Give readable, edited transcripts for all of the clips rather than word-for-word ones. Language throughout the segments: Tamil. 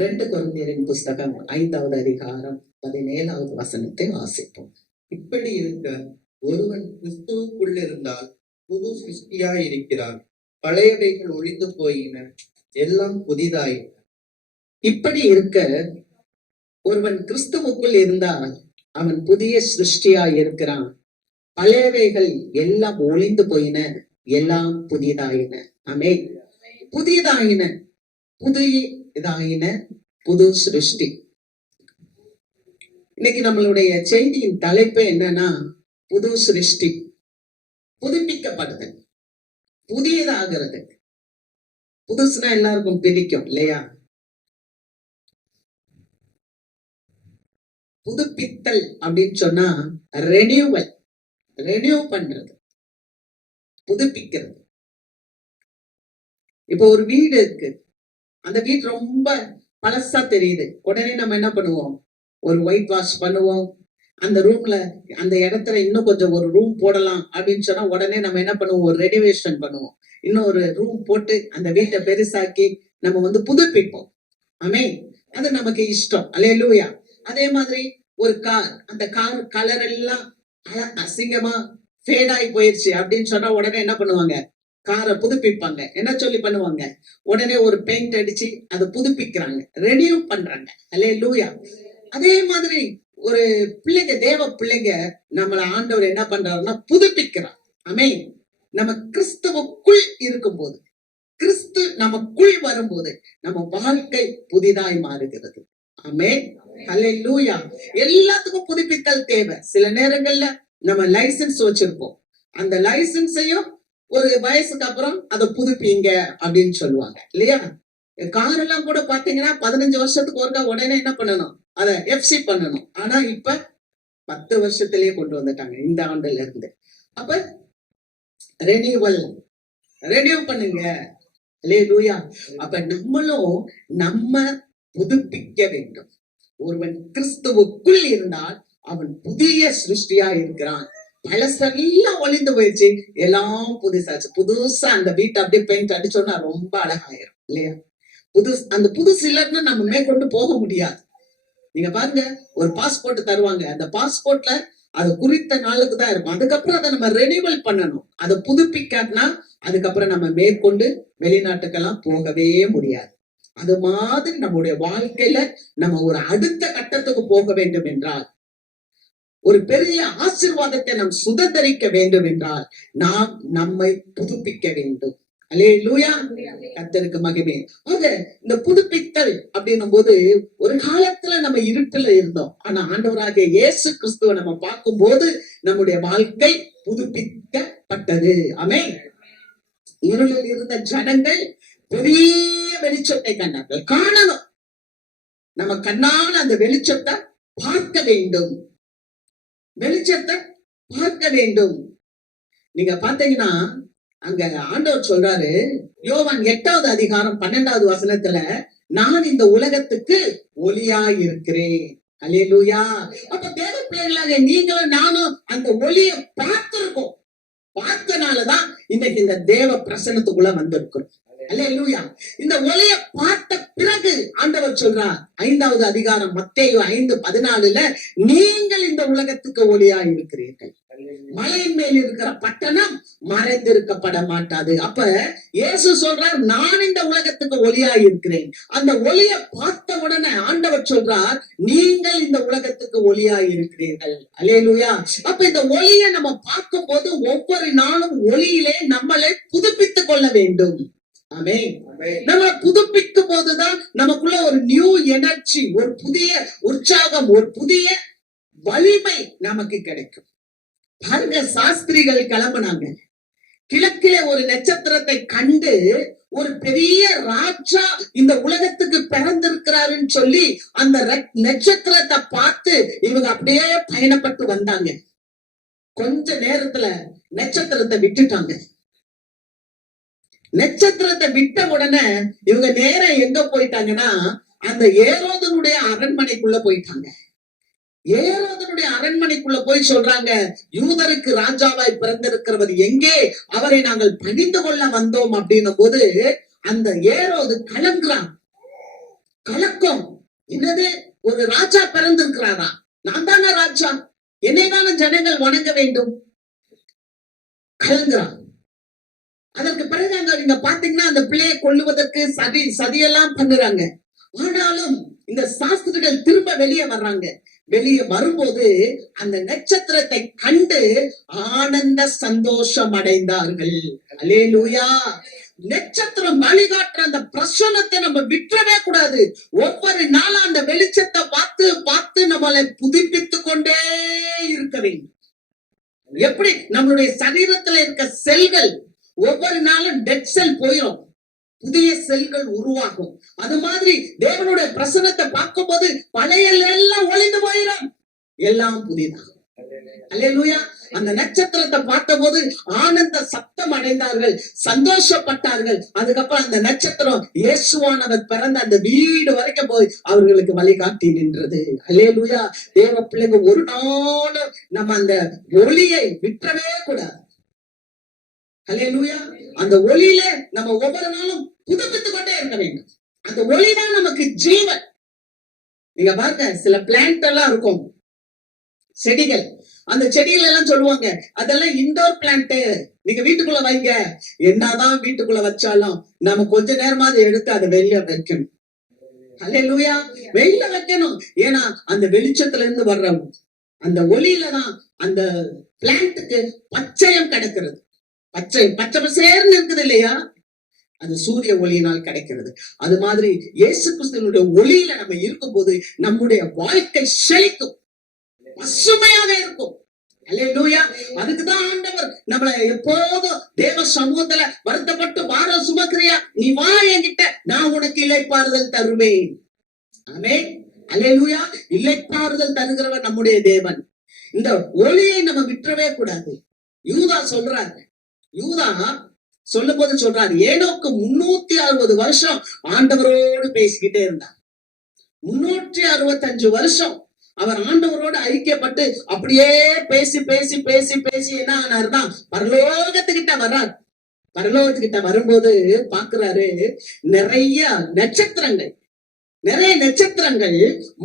2 கொரிந்தியரின் புஸ்தகம் 5வது அதிகாரம் 17வது வசனத்தை வாசிப்போம். இப்படி இருக்க ஒருவன் கிறிஸ்துவுக்குள் இருந்தால் புது சிருஷ்டியாய் இருக்கிறான், பழையவைகள் ஒழிந்து போயின, எல்லாம் புதிதாயின. இப்படி இருக்க ஒருவன் கிறிஸ்துவுக்குள் இருந்தால் அவன் புதிய சிருஷ்டியாய் இருக்கிறான், பழையவைகள் எல்லாம் ஒழிந்து போயின, எல்லாம் புதிதாயின. ஆமென். புதிதாயின, புதிதாயின, புது சிருஷ்டி. இன்னைக்கு நம்மளுடைய செய்தியின் தலைப்பு என்னன்னா, புது சிருஷ்டி, புதுப்பிக்கப்படுது, புதியதாகிறது. புதுசுனா எல்லாருக்கும் பிடிக்கும் இல்லையா? புதுப்பித்தல் அப்படின்னு சொன்னா ரெனியூவல், ரெனியூ பண்றது, புதுப்பிக்கிறது. இப்போ ஒரு வீடு இருக்கு, அந்த வீடு ரொம்ப பழசா தெரியுது, உடனே நம்ம என்ன பண்ணுவோம்? ஒரு ஒயிட் வாஷ் பண்ணுவோம். அந்த ரூம்ல, அந்த இடத்துல இன்னும் கொஞ்சம் ஒரு ரூம் போடலாம் அப்படின்னு சொன்னா உடனே நம்ம என்ன பண்ணுவோம்? ஒரு ரெனோவேஷன் பண்ணுவோம். இன்னும் ஒரு ரூம் போட்டு அந்த வீட்டை பெருசாக்கி நம்ம புதுப்பிப்போம். ஆமென். அது நமக்கு இஷ்டம். அல்லேலூயா. அதே மாதிரி ஒரு கார், அந்த கார் கலர் எல்லாம் அசிங்கமா ஃபேட் ஆகி போயிருச்சு அப்படின்னு சொன்னா உடனே என்ன பண்ணுவாங்க? காரை புதுப்பிப்பாங்க. என்ன சொல்லி பண்ணுவாங்க? உடனே ஒரு பெயிண்ட் அடிச்சு அதை புதுப்பிக்கிறாங்க, ரெனியூ பண்றாங்க. அல்லேலூயா. அதே மாதிரி ஒரு பிள்ளைங்க, தேவ பிள்ளைங்க, நம்மள ஆண்டவர் என்ன பண்றாருன்னா புதுப்பிக்கிறார். ஆமென். நம்ம கிறிஸ்துவுக்குள் இருக்கும்போது, கிறிஸ்து நமக்குள் வரும்போது நம்ம வாழ்க்கை புதிதாய் மாறுகிறது. ஆமென். அல்லேலூயா. எல்லாத்துக்கும் புதுப்பித்தல் தேவை. சில நேரங்கள்ல நம்ம லைசன்ஸ் வச்சிருப்போம், அந்த லைசன்ஸையும் ஒரு வயசுக்கு அப்புறம் அதை புதுப்பிங்க அப்படின்னு சொல்லுவாங்க இல்லையா? கார் எல்லாம் கூட பாத்தீங்கன்னா 15 வருஷத்துக்கு ஒருக்கா உடனே என்ன பண்ணணும்? அதை எஃப்சி பண்ணணும். ஆனா இப்ப 10 வருஷத்திலேயே கொண்டு வந்துட்டாங்க, இந்த ஆண்டுல இருந்து. அப்ப ரெனியூவல், ரெனியூ பண்ணுங்க. அல்லேலூயா. அப்ப நம்மளும் நம்ம புதுப்பிக்க வேண்டும். ஒருவன் கிறிஸ்துவுக்குள் இருந்தால் அவன் புதிய சிருஷ்டியா இருக்கிறான், பழசெல்லாம் ஒளிந்து போயிடுச்சு, எல்லாம் புதுசாச்சு. புதுசா அந்த வீட்டை அப்படியே பெயிண்ட் அடிச்சோம்னா ரொம்ப அழகாயிரும் இல்லையா? அந்த புதுசு இல்லைன்னா நம்ம மேற்கொண்டு போக முடியாது. நீங்க பாருங்க, ஒரு பாஸ்போர்ட் தருவாங்க, அந்த பாஸ்போர்ட்ல அது குறித்த நாளுக்கு தான் இருக்கும். அதுக்கப்புறம் அதை நம்ம ரெனியூவல் பண்ணணும். அதை புதுப்பிக்காட்டினா அதுக்கப்புறம் நம்ம மேற்கொண்டு வெளிநாட்டுக்கெல்லாம் போகவே முடியாது. அது மாதிரி நம்முடைய வாழ்க்கையில நம்ம ஒரு அடுத்த கட்டத்துக்கு போக வேண்டும் என்றால், ஒரு பெரிய ஆசீர்வாதத்தை நாம் சுதந்திரிக்க வேண்டும் என்றால் நாம் நம்மை புதுப்பிக்க வேண்டும். அல்லேலூயா. கர்த்தருக்கு மகிமை. ஆக இந்த புதுப்பித்தல் அப்படின்னும் போது, ஒரு காலத்துல நம்ம இருட்டுல இருந்தோம், ஆனா ஆண்டவராகிய இயேசு கிறிஸ்துவை நம்ம பார்க்கும் போது நம்முடைய வாழ்க்கை புதுப்பிக்கப்பட்டது. ஆமென். இருளில் இருந்த ஜனங்கள் பெரிய வெளிச்சத்தை கண்டார்கள். காணணும், நம்ம கண்ணால அந்த வெளிச்சத்தை பார்க்க வேண்டும், வெளிச்சத்தை பார்க்க வேண்டும். நீங்க பாத்தீங்கன்னா அங்க ஆண்டவர் சொல்றாரு, யோவான் 8வது அதிகாரம் 12வது வசனத்துல, நான் இந்த உலகத்துக்கு ஒளியாய் இருக்கிறேன். அல்லேலூயா. அப்ப தேவ பிள்ளைகளாக நீங்களும் நானும் அந்த ஒளியை பார்த்திருக்கோம். பார்த்தனாலதான் இன்னைக்கு இந்த தேவ பிரசனத்துக்குள்ள வந்திருக்கிறோம். அல்லேலூயா. இந்த ஒளியை பார்த்த பிறகு ஆண்டவர் சொல்றார், 5வது அதிகாரம் மத்தேயு 5:14, நீங்கள் இந்த உலகத்துக்கு ஒளியாய் இருக்கிறீர்கள், மலையின் மேல் இருக்கிற பட்டணம் மறைந்திருக்கப்பட மாட்டாது. அப்ப இயேசு சொல்றார், நான் இந்த உலகத்துக்கு ஒளியாய் இருக்கிறேன். அந்த ஒளியை பார்த்த உடனே ஆண்டவர் சொல்றார், நீங்கள் இந்த உலகத்துக்கு ஒளியாய் இருக்கிறீர்கள். அல்லேலூயா. அப்ப இந்த ஒளியை நம்ம பார்க்கும் போது ஒவ்வொரு நாளும் ஒளியிலே நம்மளை புதுப்பித்துக் கொள்ள வேண்டும். ஆமென். நம்ம புதுப்பிக்கும் போதுதான் நமக்குள்ள ஒரு நியூ எனர்ஜி, ஒரு புதிய உற்சாகம், ஒரு புதிய வலிமை நமக்கு கிடைக்கும். பாருங்க, சாஸ்திரிகள் கிளம்புனாங்க, கிழக்கிலே ஒரு நட்சத்திரத்தை கண்டு ஒரு பெரிய ராஜா இந்த உலகத்துக்கு பிறந்திருக்கிறாருன்னு சொல்லி அந்த நட்சத்திரத்தை பார்த்து இவங்க அப்படியே பயணப்பட்டு வந்தாங்க. கொஞ்ச நேரத்துல நட்சத்திரத்தை விட்டுட்டாங்க. நட்சத்திரத்தை விட்ட உடனே இவங்க நேரம் எங்க போயிட்டாங்கன்னா, அந்த ஏரோதனுடைய அரண்மனைக்குள்ள போயிட்டாங்க. ஏரோதனுடைய அரண்மனைக்குள்ள போய் சொல்றாங்க, யூதருக்கு ராஜாவாய் பிறந்திருக்கிறவர் எங்கே? அவரை நாங்கள் பணிந்து கொள்ள வந்தோம் அப்படின்னும் போது அந்த ஏரோது கலங்குறான். கலக்கம். என்னது, ஒரு ராஜா பிறந்திருக்கிறாரா? நான் தானே ராஜா, என்னைதான ஜனங்கள் வணங்க வேண்டும்? கலங்குறான். அதற்கு பிறகு அங்க நீங்க பாத்தீங்கன்னா அந்த பிள்ளையை கொல்லுவதற்கு சதியெல்லாம் பண்ணுறாங்க. ஆனாலும் இந்த சாஸ்திரிகள் திரும்ப வெளியே வர்றாங்க. வெளியே வரும்போது அந்த நட்சத்திரத்தை கண்டு ஆனந்த சந்தோஷம் அடைந்தார்கள். அல்லேலூயா. நட்சத்திரம் வழிகாட்டுற அந்த பிரசன்னத்தை நம்ம விட்டுறவே கூடாது. ஒவ்வொரு நாளும் அந்த வெளிச்சத்தை பார்த்து பார்த்து நம்மளை புதுப்பித்துக் கொண்டே இருக்க வேண்டும். எப்படி நம்மளுடைய சரீரத்துல இருக்க செல்கள் ஒவ்வொரு நாளும் டெட் செல் போயிடும், புதிய செல்கள் உருவாகும். அது மாதிரி தேவனுடைய பிரசன்னத்தை பார்க்கும்போது பழைய எல்லாம் ஒளிந்து போயிடும், எல்லாம் புதிதாகும். அல்லேலூயா. அந்த நட்சத்திரத்தை பார்த்தபோது ஆனந்த சத்தம் அடைந்தார்கள், சந்தோஷப்பட்டார்கள். அதுக்கப்புறம் அந்த நட்சத்திரம் இயேசுவானவர் பிறந்த அந்த வீடு வரைக்கும் போய் அவர்களுக்கு வழிகாட்டி நின்றது. அல்லேலூயா. தேவ பிள்ளைங்க ஒரு நாளும் நம்ம அந்த ஒளியை விட்டுறவே கூடாது. அல்லேலூயா. அந்த ஒளியில நம்ம ஒவ்வொரு நாளும் புதுப்பித்துக் கொண்டே இருக்க வேண்டும். அந்த ஒளிதான் நமக்கு ஜீவன். நீங்க பாருங்க, சில பிளான்ட் எல்லாம் இருக்கும், செடிகள். அந்த செடிகள் எல்லாம் சொல்லுவாங்க அதெல்லாம் இன்டோர் பிளான்ட், நீங்க வீட்டுக்குள்ள வைங்க. என்னதான் வீட்டுக்குள்ள வச்சாலும் நம்ம கொஞ்ச நேரமாவது எடுத்து அதை வெளியே வைக்கணும். அல்லேலூயா. வெளியில வைக்கணும். ஏன்னா அந்த வெளிச்சத்துல இருந்து வர்ற அந்த ஒளியில தான் அந்த பிளான்ட்டுக்கு பச்சையம் கிடைக்கிறது. பச்சை பசேர்னு இருக்குது இல்லையா, அது சூரிய ஒளியினால் கிடைக்கிறது. அது மாதிரி இயேசு கிறிஸ்துவினுடைய ஒளியில நம்ம இருக்கும்போது நம்முடைய வாழ்க்கை செழிக்கும், பசுமையாக இருக்கும். அல்லேலூயா. அதுக்குதான் ஆண்டவர் நம்மளை எப்போதும் தேவ சமூகத்துல வருத்தப்பட்டு பாரம் சுமக்கிறியா, நீ வா என்கிட்ட, நான் உனக்கு இளைப்பாறுதல் தருவேன். ஆமென். அல்லேலூயா. இளைப்பாறுதல் தருகிறவர் நம்முடைய தேவன். இந்த ஒளியை நம்ம விட்டுறவே கூடாது. யூதா சொல்றாரு, யூதா சொல்லும் போது சொல்றாரு, ஏனோக்கு 360 வருஷம் ஆண்டவரோடு பேசிக்கிட்டே இருந்தார். 365 வருஷம் அவர் ஆண்டவரோடு ஐக்கியப்பட்டு அப்படியே பேசி பேசி பேசி பேசி என்ன ஆனாருன்னா பரலோகத்துக்கிட்ட வர்றார். பரலோகத்துக்கிட்ட வரும்போது பாக்குறாரு நிறைய நட்சத்திரங்கள், நிறைய நட்சத்திரங்கள்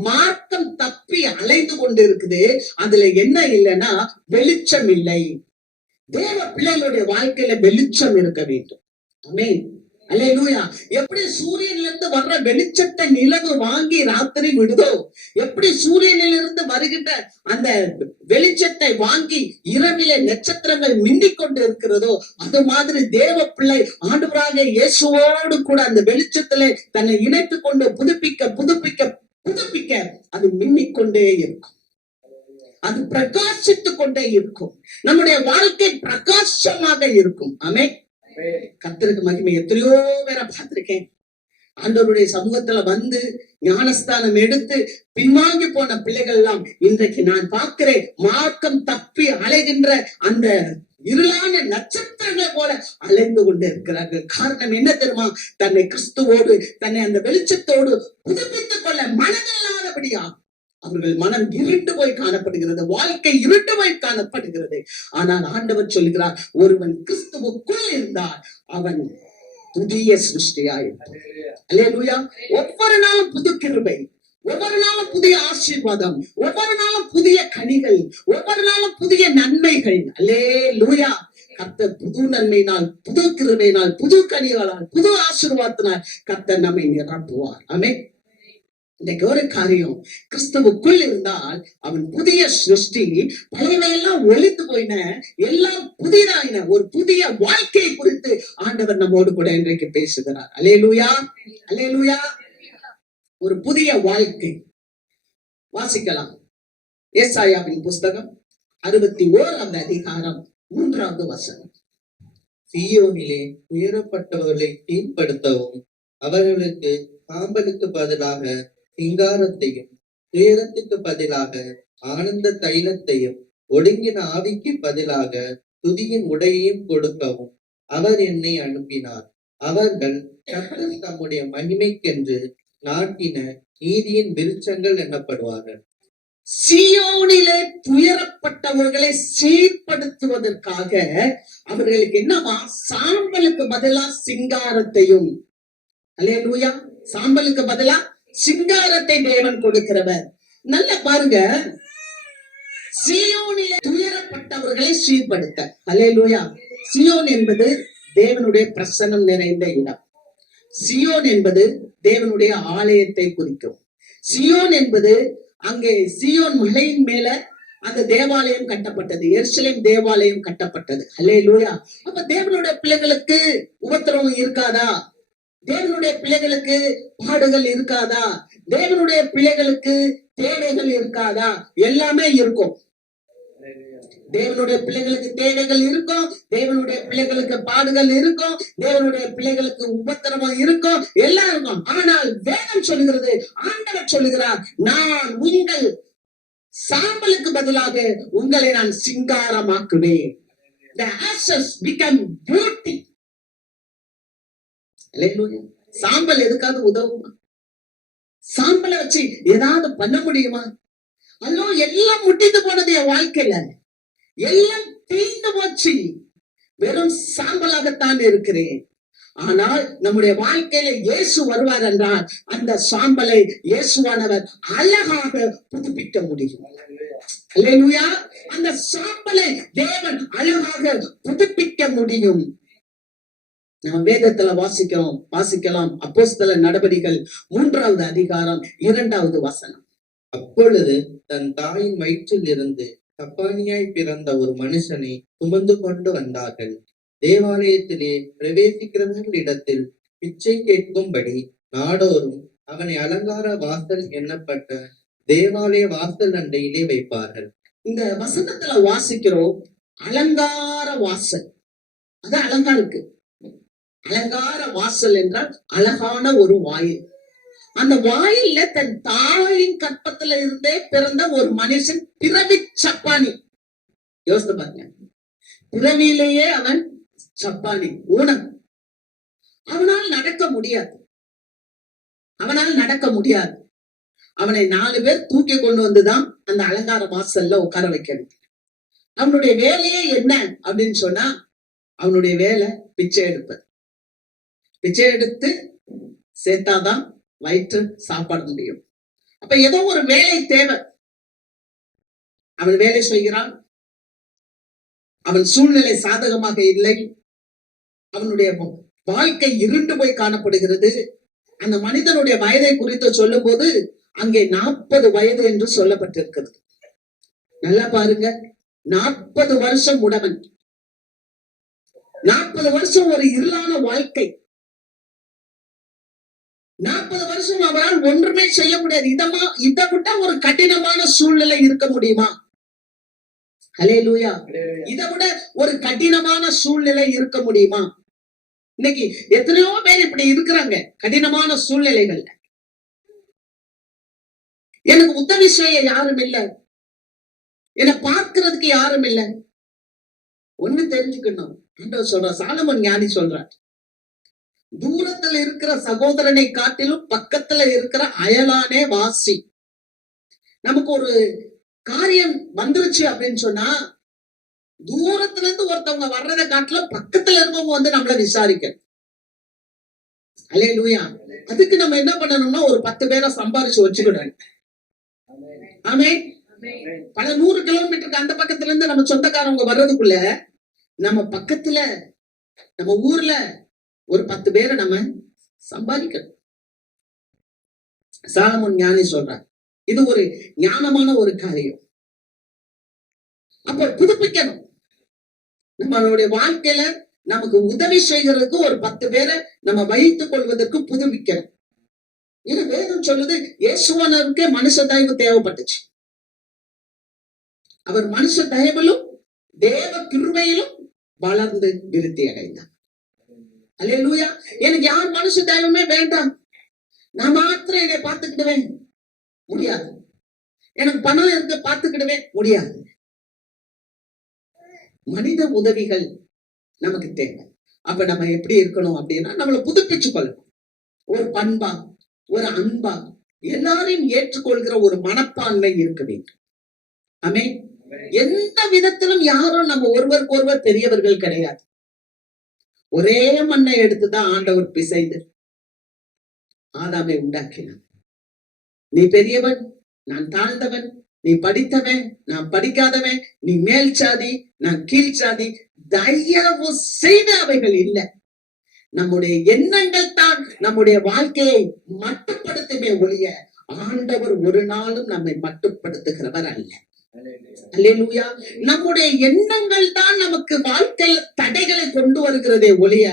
மார்க்கம் தப்பி அலைந்து கொண்டு இருக்குது. அதுல என்ன இல்லைன்னா வெளிச்சம் இல்லை. தேவ பிள்ளைகளுடைய வாழ்க்கையில வெளிச்சம் இருக்க வேண்டும். ஆமென். அல்லேலூயா. எப்படி சூரியன்ல இருந்து வர்ற வெளிச்சத்தை நிலவு வாங்கி ராத்திரி விடுதோ, எப்படி சூரியனிலிருந்து வருகின்ற அந்த வெளிச்சத்தை வாங்கி இரவிலே நட்சத்திரங்கள் மின்னிக் கொண்டு இருக்கிறதோ, அது மாதிரி தேவ பிள்ளை ஆண்டவராகிய இயேசுவோடு கூட அந்த வெளிச்சத்திலே தன்னை இணைத்துக் கொண்டு புதுப்பிக்க புதுப்பிக்க புதுப்பிக்க அது மின்னிக் கொண்டே இருக்கும், அது பிரகாசித்துக் கொண்டே இருக்கும். நம்முடைய வாழ்க்கை பிரகாசமாக இருக்கும். ஆமென். கர்த்தருக்கு மகிமை. எத்தனையோ பேரை பார்த்திருக்கேன், ஆண்டவருடைய சமூகத்துல வந்து ஞானஸ்தானம் எடுத்து பின்வாங்கி போன பிள்ளைகள் எல்லாம் இன்றைக்கு நான் பார்க்கிறேன், மார்க்கம் தப்பி அலைகின்ற அந்த இருளான நட்சத்திரங்களை போல அலைந்து கொண்டு இருக்கிறார்கள். காரணம் என்ன தெரியுமா? தன்னை கிறிஸ்துவோடு, தன்னை அந்த வெளிச்சத்தோடு புதுப்பித்துக் கொள்ள மனதில்லாதபடியா அவர்கள் மனம் இருண்டு போய் காணப்படுகிறது, வாழ்க்கை இருண்டு போய் காணப்படுகிறது. ஆனால் ஆண்டவர் சொல்கிறார், ஒருவன் கிறிஸ்துவுக்குள் இருந்தால் அவன் புதிய சிருஷ்டியாயிருப்பான். அல்லேலூயா. ஒவ்வொரு நாளும் புது கிருபை, ஒவ்வொரு நாளும் புதிய ஆசீர்வாதம், ஒவ்வொரு நாளும் புதிய கனிகள், ஒவ்வொரு நாளும் புதிய நன்மைகள். அல்லேலூயா. கர்த்தர் புது நன்மையினால், புது கிருபையினால், புது கனிகளால், புது ஆசீர்வாதத்தினால் கர்த்தர் நம்மை நிரப்புவார். ஆமென். இன்னைக்கு ஒரு காரியம், கிறிஸ்துவுக்குள் இருந்தால் அவன் புதிய சிருஷ்டி, பழையவையெல்லாம் ஒழித்து போயின, எல்லாம் புதிதாயின. ஒரு புதிய வாழ்க்கையை குறித்து ஆண்டவர் நம்மோடு கூட இன்றைக்கு பேசுகிறார். அல்லேலூயா. அல்லேலூயா. ஒரு புதிய வாழ்க்கை. வாசிக்கலாம் ஏசாயாவின் புஸ்தகம் 61 அதிகாரம் 3வது வசனம். சீயோனிலே உயரப்பட்டவர்களை கீழ்ப்படுத்தவும், அவர்களுக்கு சாம்பலுக்கு பதிலாக சிங்காரத்தையும், துயரத்துக்கு பதிலாக ஆனந்த தைலத்தையும், ஒடுங்கின ஆவிக்கு பதிலாக துதியின் உடையையும் கொடுக்கவும் அவர் என்னை அனுப்பினார். அவர்கள் கர்த்தர் தம்முடைய மகிமைக்கென்று நாட்டின நீதியின் விருட்சங்கள் எனப்படுவார்கள். சீயோனிலே துயரப்பட்டவர்களை சீர்படுத்துவதற்காக அவர்களுக்கு என்னவா? சாம்பலுக்கு பதிலா சிங்காரத்தையும், அல்லேலூயா, சாம்பலுக்கு பதிலா சிங்காரத்தை தேவன் கொடுக்கிறவர். நல்லா பாருங்க, சீயோனிலே துயரப்பட்டவர்களை சீர்படுத்த. அல்லேலூயா. சீயோன் என்பது தேவனுடைய பிரசன்னம் நிறைந்த இடம். சியோன் என்பது தேவனுடைய ஆலயத்தை குறிக்கும். சியோன் என்பது அங்கே சியோன் மலையின் மேல அந்த தேவாலயம் கட்டப்பட்டது, எருசலேம் தேவாலயம் கட்டப்பட்டது. அல்லேலூயா. அப்ப தேவனுடைய பிள்ளைகளுக்கு உபத்திரவம் இருக்காதா? தேவனுடைய பிள்ளைகளுக்கு பாடுகள் இருக்காதா? தேவனுடைய பிள்ளைகளுக்கு தேவைகள் இருக்காதா? எல்லாமே இருக்கும். தேவனுடைய பிள்ளைகளுக்கு தேவைகள் இருக்கும், தேவனுடைய பிள்ளைகளுக்கு பாடுகள் இருக்கும், தேவனுடைய பிள்ளைகளுக்கு உபத்திரவம் இருக்கும், எல்லாம் இருக்கும். ஆனால் வேதம் சொல்லுகிறது, ஆண்டவர் சொல்லுகிறார், நான் உங்கள் சாம்பலுக்கு பதிலாக உங்களை நான் சிங்காரமாக்குவேன். The ashes become beauty. அல்லேலூயா. சாம்பல் எதுக்காவது உதவுமா? சாம்பலை வச்சு ஏதாவது பண்ண முடியுமா? அல்லோ, எல்லாம் முட்டிட்டு போனது என் வாழ்க்கையில, எல்லாம் தீர்ந்து போச்சு, வெறும் சாம்பலாகத்தான் இருக்கிறேன். ஆனால் நம்முடைய வாழ்க்கையில இயேசு வருவார் என்றால் அந்த சாம்பலை இயேசுவானவர் அழகாக புதுப்பிக்க முடியும். அல்லேலூயா. அந்த சாம்பலை தேவன் அழகாக புதுப்பிக்க முடியும். நம்ம வேதத்துல வாசிக்கலாம். அப்போஸ்தலர் நடபடிகள் 3வது அதிகாரம் 2வது வசனம். அப்பொழுது தன் தாயின் வயிற்றில் இருந்து தப்பானியாய் பிறந்த ஒரு மனுஷனை சுமந்து கொண்டு வந்தார்கள். தேவாலயத்திலே பிரவேசிக்கிறவர்களிடத்தில் பிச்சை கேட்கும்படி நாடோறும் அவனை அலங்கார வாசல் எண்ணப்பட்ட தேவாலய வாசல் அண்டையிலே வைப்பார்கள். இந்த வசனத்துல வாசிக்கிறோம், அலங்கார வாசல். அது அழகா இருக்கு. அலங்கார வாசல் என்றால் அழகான ஒரு வாயில். அந்த வாயில்ல தன் தாயின் கற்பத்துல இருந்தே பிறந்த ஒரு மனுஷன், பிறவி சப்பானி. யோசித்து பாருங்க, பிறவியிலேயே அவன் சப்பானி, ஊனம். அவனால் நடக்க முடியாது. அவனை 4 பேர் தூக்கி கொண்டு வந்துதான் அந்த அலங்கார வாசல்ல உட்கார வைக்கணும். அவனுடைய வேலையே என்ன அப்படின்னு சொன்னா, அவனுடைய வேலை பிச்சை எடுப்பது. பிச்சை எடுத்து சேர்த்தாதான் வயிற்று சாப்பாட முடியும். அப்ப ஏதோ ஒரு வேலை தேவை. அவன் வேலை செய்கிறான், அவன் சூழ்நிலை சாதகமாக இல்லை, அவனுடைய வாழ்க்கை இருண்டு போய் காணப்படுகிறது. அந்த மனிதனுடைய வயதை குறித்து சொல்லும் போது அங்கே 40 வயது என்று சொல்லப்பட்டிருக்கிறது. நல்லா பாருங்க, 40 வருஷம் உடவன், 40 வருஷம் ஒரு இருளான வாழ்க்கை, 40 வருஷம் அவரால் ஒன்றுமே செய்ய முடியாது. இதை விட ஒரு கடினமான சூழ்நிலை இருக்க முடியுமா? அல்லேலூயா. இதை விட ஒரு கடினமான சூழ்நிலை இருக்க முடியுமா? இன்னைக்கு எத்தனையோ பேர் இப்படி இருக்கிறாங்க, கடினமான சூழ்நிலைகள்ல. எனக்கு உதவி செய்ய யாரும் இல்லை, என்னை பார்க்கிறதுக்கு யாரும் இல்லை. ஒண்ணு தெரிஞ்சுக்கணும், ஆண்டவர் சொல்ற, சாலமன் ஞானி சொல்றார், தூரத்துல இருக்கிற சகோதரனை காட்டிலும் பக்கத்துல இருக்கிற அயலானே வாசி. நமக்கு ஒரு காரியம் வந்துருச்சு அப்படின்னு சொன்னா, தூரத்துல இருந்து ஒருத்தவங்க வர்றதை காட்டிலும் பக்கத்துல இருக்கவங்க வந்து நம்மள விசாரிக்கணும். அல்லேலூயா. அதுக்கு நம்ம என்ன பண்ணணும்னா, ஒரு 10 பேரை சம்பாரிச்சு வச்சுக்கணும். ஆமென். பல 100 கிலோமீட்டருக்கு அந்த பக்கத்துல இருந்து நம்ம சொந்தக்காரவங்க வர்றதுக்குள்ள நம்ம பக்கத்துல, நம்ம ஊர்ல ஒரு 10 பேரை நம்ம சம்பாதிக்கணும். சாலமோன் ஞானி சொல்றார், இது ஒரு ஞானமான ஒரு காரியம். அப்ப புதுப்பிக்கணும். நம்மளுடைய வாழ்க்கையில நமக்கு உதவி செய்கிறதுக்கு ஒரு 10 பேரை நம்ம வைத்துக் கொள்வதற்கு புதுப்பிக்கணும். ஏன்னா வேதம் சொல்லுது, இயேசுவானவருக்கே மனுஷ தயவு தேவைப்பட்டுச்சு. அவர் மனுஷ தயவிலும் தேவ கிருபையிலும் வளர்ந்து விருத்தி அடைந்தார். அல்லேலூயா. எனக்கு யார் மனுஷ தயவுமே வேண்டாம், நான் மாத்திரம் என்னை பார்த்துக்கிடுவேன் முடியாது. எனக்கு பணம் இருக்க பார்த்துக்கிடுவேன் முடியாது. மனித உதவிகள் நமக்கு தேவை. அப்ப நம்ம எப்படி இருக்கணும் அப்படின்னா, நம்மளை புதுப்பிச்சு கொள்ளணும். ஒரு பண்பா, ஒரு அன்பா, எல்லாரையும் ஏற்றுக்கொள்கிற ஒரு மனப்பான்மை இருக்க வேண்டும். ஆமென். எந்த விதத்திலும் யாரும் நம்ம ஒருவருக்கு ஒருவர் பெரியவர்கள் கிடையாது. ஒரே மண்ணை எடுத்துதான் ஆண்டவர் பிசைந்து ஆதாமை உண்டாக்கினார். நீ பெரியவன், நான் தாழ்ந்தவன், நீ படித்தவன், நான் படிக்காதவன், நீ மேல் சாதி, நான் கீழ் சாதி, தயவு செய்த அவைகள் இல்லை. நம்முடைய எண்ணங்கள் தான் நம்முடைய வாழ்க்கையை மட்டுப்படுத்துமே ஒழிய ஆண்டவர் ஒரு நாளும் நம்மை மட்டுப்படுத்துகிறவர் அல்ல. அல்லேலூயா. நம்முடைய எண்ணங்கள் தான் நமக்கு வாழ்க்கையில தடைகளை கொண்டு வருகிறதே ஒழிய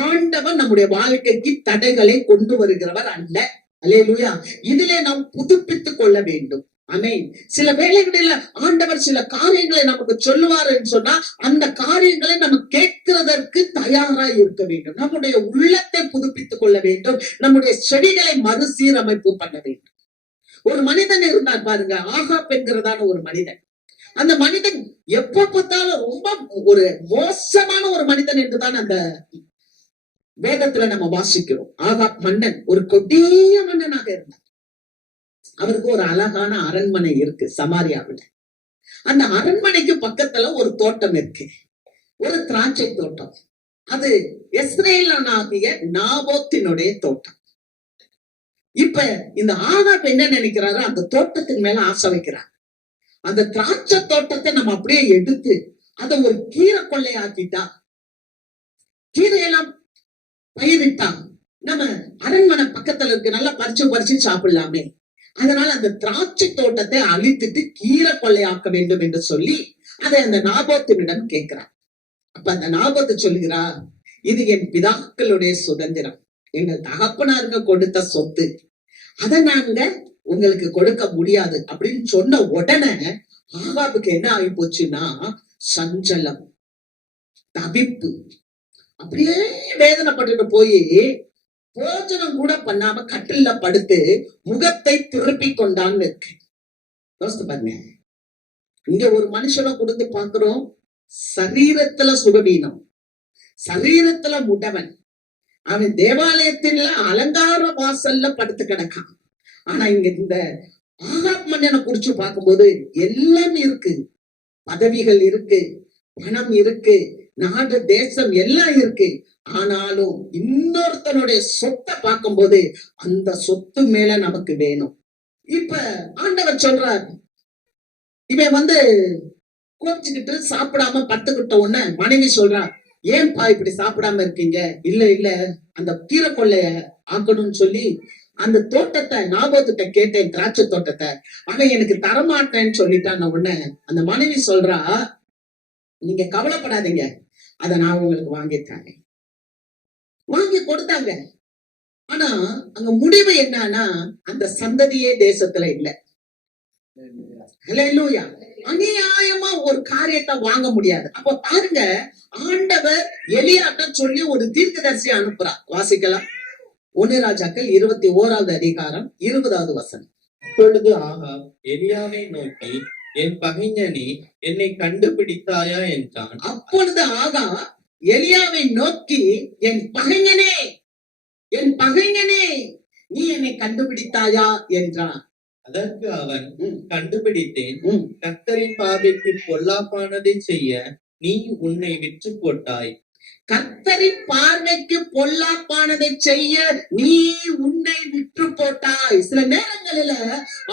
ஆண்டவர் நம்முடைய வாழ்க்கைக்கு தடைகளை கொண்டு வருகிறவர் அல்ல. அல்லேலூயா. இதிலே நாம் புதுப்பித்துக் கொள்ள வேண்டும். ஆமென். சில வேளைகளில் ஆண்டவர் சில காரியங்களை நமக்கு சொல்லுவார் என்று சொன்னா அந்த காரியங்களை நம்ம கேட்கிறதற்கு தயாராய் இருக்க வேண்டும். நம்முடைய உள்ளத்தை புதுப்பித்துக் கொள்ள வேண்டும். நம்முடைய செடிகளை மறுசீரமைப்பு பண்ண வேண்டும். ஒரு மனிதன் இருந்தார் பாருங்க, ஆகாப் என்கிறதான ஒரு மனிதன். அந்த மனிதன் எப்ப பார்த்தாலும் ரொம்ப ஒரு மோசமான ஒரு மனிதன் என்றுதான் அந்த வேதத்துல நம்ம வாசிக்கிறோம். ஆகாப் மன்னன் ஒரு கொடிய மன்னனாக இருந்தார். அவருக்கு ஒரு அழகான அரண்மனை இருக்கு சமாரியாவில். அந்த அரண்மனைக்கு பக்கத்துல ஒரு தோட்டம் இருக்கு, ஒரு திராட்சை தோட்டம். அது இஸ்ரேலனாகிய நாபோத்தினுடைய தோட்டம். இப்ப இந்த ஆகாப் என்ன நினைக்கிறாரோ அந்த தோட்டத்துக்கு மேல ஆசை வைக்கிறார். அந்த திராட்சை தோட்டத்தை நம்ம அப்படியே எடுத்து அதை ஒரு கீரை கொள்ளையாக்கிட்டா, கீரையெல்லாம் பயிரிட்டா நம்ம அரண்மனை பக்கத்துல இருக்கு, நல்லா பறிச்சு சாப்பிடலாமே. அதனால அந்த திராட்சை தோட்டத்தை அழித்துட்டு கீரை கொள்ளையாக்க வேண்டும் என்று சொல்லி அதை அந்த நாபோத்தினிடம் கேட்கிறார். அப்ப அந்த நாபோத்து சொல்லுகிறார், இது என் பிதாக்களுடைய சுதந்திரம், எங்கள் தகப்பனாருங்க கொடுத்த சொத்து, அதை நாங்க உங்களுக்கு கொடுக்க முடியாது அப்படின்னு சொன்ன உடனே ஆகாபுக்கு என்ன ஆகி போச்சுன்னா சஞ்சலம், தவிப்பு, அப்படியே வேதனைப்பட்டு போய் போஜனம் கூட பண்ணாம கட்டில படுத்து முகத்தை திருப்பி கொண்டான்னு இருக்கு. யோசித்து பாருங்க. இங்க ஒரு மனுஷனை கொடுத்து பாக்குறோம், சரீரத்துல சுகவீனம், சரீரத்துல முடவன், அவன் தேவாலயத்தில அலங்கார வாசல்ல படுத்து கிடக்கான். ஆனா இங்க இந்த ஆகாப் மன்னனை குறிச்சு பார்க்கும்போது எல்லாமே இருக்கு, பதவிகள் இருக்கு, பணம் இருக்கு, நாடு தேசம் எல்லாம் இருக்கு. ஆனாலும் இன்னொருத்தனுடைய சொத்தை பார்க்கும்போது அந்த சொத்து மேல நமக்கு வேணும். இப்ப ஆண்டவர் சொல்றார், இவன் கோச்சிக்கிட்டு சாப்பிடாம பத்துக்கிட்ட உடனே மனைவி சொல்றான், ஏன்பா இப்படி சாப்பிடாம இருக்கீங்க? இல்ல அந்த கீரை கொள்ளைய ஆக்கணும்னு சொல்லி அந்த தோட்டத்தை நாபோத்திட்ட கேட்டேன், திராட்சை தோட்டத்தை, அவன் எனக்கு தரமாட்டேன்னு சொல்லிட்டான். உடனே அந்த மனைவி சொல்றா, நீங்க கவலைப்படாதீங்க, அதை நான் உங்களுக்கு வாங்கித்தாங்க. வாங்கி கொடுத்தாங்க. ஆனா அங்க முடிவு என்னன்னா அந்த சந்ததியே தேசத்துல இல்ல. ஹல்லேலூயா. அநியாயமா ஒரு காரியத்தை வாங்க முடியாது. அப்ப பாருங்க, ஆண்டவர் எலியாட்ட சொல்லி ஒரு தீர்க்கதரிசி அனுப்புறார். வாசிக்கலாம். 1 ராஜாக்கள் 21வது அதிகாரம் 20வது வசனம். அப்பொழுது ஆகாப் எலியாவை நோக்கி, என் பகைஞனே, என்னை கண்டுபிடித்தாயா என்றான். அப்பொழுது ஆகாப் எலியாவை நோக்கி, என் பகைஞனே, என் பகைஞனே, நீ என்னை கண்டுபிடித்தாயா என்றான். அதற்கு அவன், கண்டுபிடித்தேன். கர்த்தரின் பார்வைக்கு பொல்லாப்பானதை செய்ய நீ உன்னை விற்று போட்டாய். கர்த்தரின் பார்வைக்கு பொல்லாப்பானதை செய்ய நீ உன்னை விற்று போட்டாய். சில நேரங்களில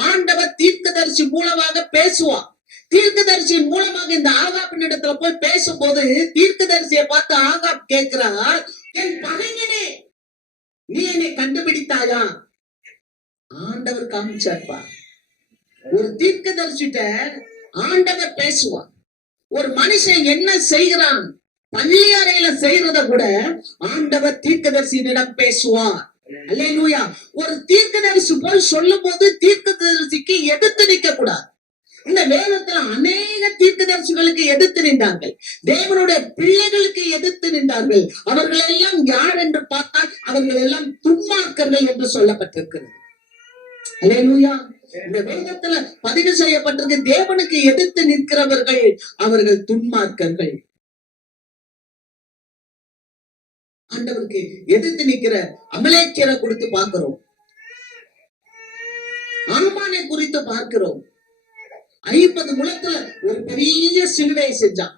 ஆண்டவர் தீர்க்கதரிசி மூலமாக பேசுவார். தீர்க்கதரிசியின் மூலமாக இந்த ஆகாப்பின் இடத்துல போய் பேசும்போது தீர்க்கதரிசியை பார்த்து ஆகாப் கேட்கிறார், என் பகைஞனே, நீ என்னை கண்டுபிடித்தாயா? ஆண்டவர் காமிச்சார்ப்பா. ஒரு தீர்க்கதரிசிட்ட ஆண்டவர் பேசுவார். ஒரு மனுஷன் என்ன செய்கிறான், பள்ளி அறையில செய்யறத கூட ஆண்டவர் தீர்க்கதரிசியிடம் பேசுவார். அல்லேலூயா. ஒரு தீர்க்கதரிசி போய் சொல்லும் போது தீர்க்கதரிசிக்கு எதிர்த்து நிற்க கூடாது. இந்த வேதத்துல அநேக தீர்க்கதரிசிகளுக்கு எதிர்த்து நின்றார்கள், தேவனுடைய பிள்ளைகளுக்கு எதிர்த்து நின்றார்கள். அவர்கள் எல்லாம் யார் என்று பார்த்தால் அவர்கள் எல்லாம் துன்மார்க்கர்கள் என்று சொல்லப்பட்டிருக்கிறது. அல்லேலூயா. இந்த வேதத்துல பதிவு செய்யப்பட்டிருக்கு, தேவனுக்கு எதிர்த்து நிற்கிறவர்கள் அவர்கள் துன்மார்க்கர்கள். ஆண்டவருக்கு எதிர்த்து நிற்கிற அமலேக்கியரை குறித்து பார்க்கிறோம், ஆமானை குறித்து பார்க்கிறோம். 50 முழத்துல ஒரு பெரிய சிலுவையை செஞ்சான்,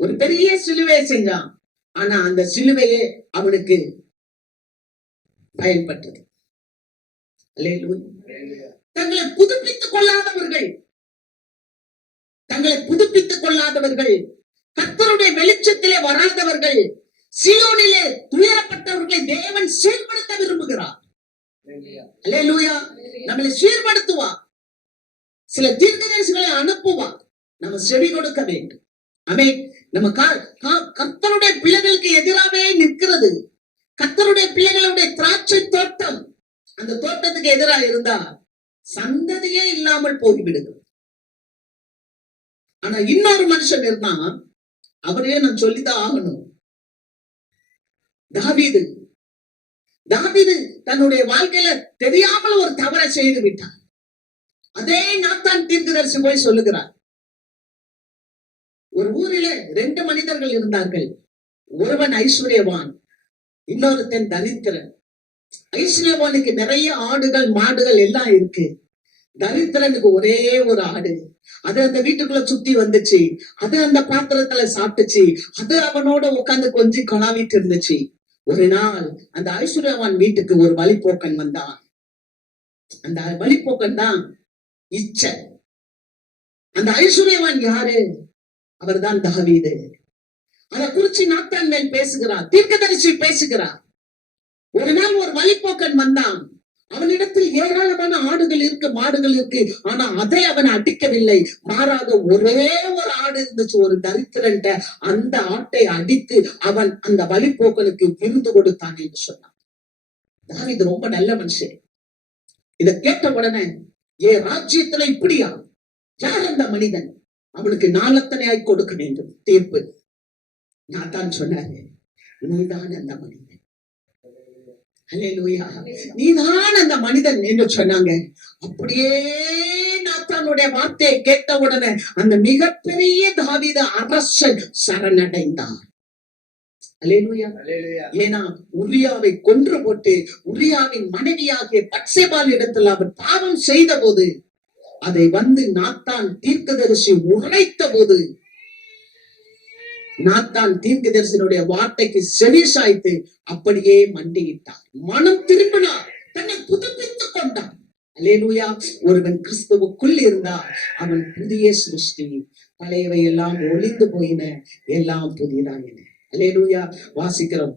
ஒரு பெரிய சிலுவையை செஞ்சான். ஆனா அந்த சிலுவையே அவனுக்கு பயன்பட்டது. அல்லேலூயா. தங்களை புதுப்பித்துக் கொள்ளாதவர்கள், தங்களை புதுப்பித்துக் கொள்ளாதவர்கள், கர்த்தருடைய வெளிச்சத்திலே வராதவர்கள், சீயோனிலே துயரப்பட்டவர்களை தேவன் சீர்படுத்த விரும்புகிறார். அல்லேலூயா. நம்மளை சீர்படுத்துவா, சில தீர்க்கதரிசிகளை அனுப்புவா, நம்ம செவி கொடுக்க வேண்டும். ஆமென். நம்ம கர்த்தருடைய பிள்ளைகளுக்கு எதிராகவே நிற்கிறது. கர்த்தருடைய பிள்ளைகளுடைய திராட்சை தோட்டம், அந்த தோட்டத்துக்கு எதிராக இருந்தா சந்ததியே இல்லாமல் போய்விடுது. ஆனா இன்னொரு மனுஷன் இருந்தா, அவரையே நான் சொல்லிதான் ஆகணும். தாவீது தன்னுடைய வாழ்க்கையில தெரியாமல் ஒரு தவறை செய்து விட்டார். அதே நாத்தான் தீர்க்கதரிசி போய் சொல்லுகிறார். ஒரு ஊரில 2 மனிதர்கள் இருந்தார்கள். ஒருவன் ஐஸ்வர்யவான், இன்னொருத்தன் தரித்திரன். ஐஸ்வர்யவானுக்கு நிறைய ஆடுகள் மாடுகள் எல்லாம் இருக்கு. தரித்திரனுக்கு ஒரே ஒரு ஆடு. அது அந்த வீட்டுக்குள்ள சுத்தி வந்துச்சு, அது அந்த பாத்திரத்துல சாப்பிட்டுச்சு, அது அவனோட உட்கார்ந்து கொஞ்சம் கொலாவிட்டு இருந்துச்சு. ஒரு நாள் அந்த ஐஸ்வர்யவான் வீட்டுக்கு ஒரு வழிப்போக்கன் வந்தான். அந்த வழிப்போக்கன் தான் இச்சை. அந்த ஐஸ்வர்யவான் யாரு? அவர்தான் தாவீது. அதை குறிச்சு நாத்தான் மேல் பேசுகிறார், தீர்க்கதரிசி பேசுகிறார். ஒரு நாள் ஒரு வழிப்போக்கன் வந்தான். அவனிடத்தில் ஏராளமான ஆடுகள் இருக்கு, மாடுகள் இருக்கு. ஆனா அதை அவன் அடிக்கவில்லை. மாறாக ஒரே ஒரு ஆடு இருந்துச்சு, ஒரு தரித்திரன்ட்ட. அந்த ஆட்டை அடித்து அவன் அந்த வழிப்போக்கனுக்கு விருந்து கொடுத்தான் என்று சொன்னான். தாவீது ரொம்ப நல்ல மனுஷன். இதை கேட்ட உடனே, ராஜ்யத்துல இப்படியா? யார் அந்த மனிதன்? அவனுக்கு நாலத்தனையாய் கொடுக்க வேண்டும் தீர்ப்பு. நான் தான் சொன்னாரு, நீதான் அந்த மனிதன். அல்லேலூயா. நீதான் அந்த மனிதன் என்று சொன்னாங்க. அப்படியே நாத்தானுடைய வார்த்தையை கேட்ட உடனே அந்த மிகப்பெரிய தாவீது அரசன் சரணடைந்தார். அல்லேலூயா. ஏன்னா உரியாவை கொன்று போட்டு உரியாவின் மனைவியாகிய பத்சேபாள் இடத்தில் அவர் பாவம் செய்த போது, அதை வந்து நாத்தான் தீர்க்கதரிசி உரைத்த போது, நாத்தான் தீர்க்கதரிசனுடைய வார்த்தைக்கு செவி சாய்த்து அப்படியே மண்டியிட்டார், மனம் திரும்பினார், தன்னை புதுப்பித்துக் கொண்டார். அல்லேலூயா. ஒருவன் கிறிஸ்துவுக்குள் இருந்தால் அவன் புதிய சிருஷ்டி, பழையவை எல்லாம் ஒளிந்து போயின, எல்லாம் புதிதாயின. அல்லேலூயா. வாசிக்கிறோம்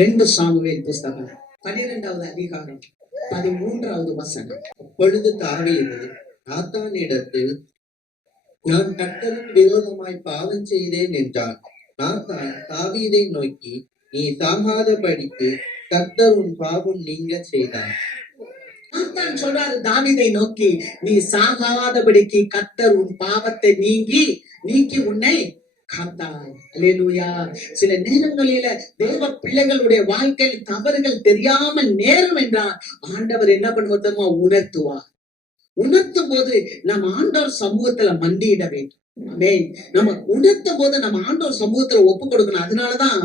2 சாமுவேல் புஸ்தகம் 12வது அதிகாரம் 13வது வசனம். அப்பொழுது தாவீது நாத்தானிடத்தில், நான் கர்த்தருக்கு விரோதமாய் பாவம் செய்தேன் என்றான். நாத்தான் தாவீதை நோக்கி, நீ சாகாதபடிக்கு கர்த்தர் உன் பாவம் நீங்க செய்தார். நாத்தான் சொல்றாரு தாவீதை நோக்கி, நீ சாகாதபடிக்கு கர்த்தர் உன் பாவத்தை நீக்கி உன்னை காத்தார். அல்லேலூயா. சில நேரங்களில தேவ பிள்ளைகளுடைய வாழ்க்கையில் தவறுகள் தெரியாமல் நேரும் என்றால் ஆண்டவர் என்ன பண்ணுவதோ உணர்த்துவார். உணர்த்தும் போது நம்ம ஆண்டவர் சமூகத்துல மண்டியிட வேண்டும். ஆமென். நம்ம உணர்த்தும் போது நம்ம ஆண்டவர் சமூகத்துல ஒப்பு கொடுக்கணும். அதனாலதான்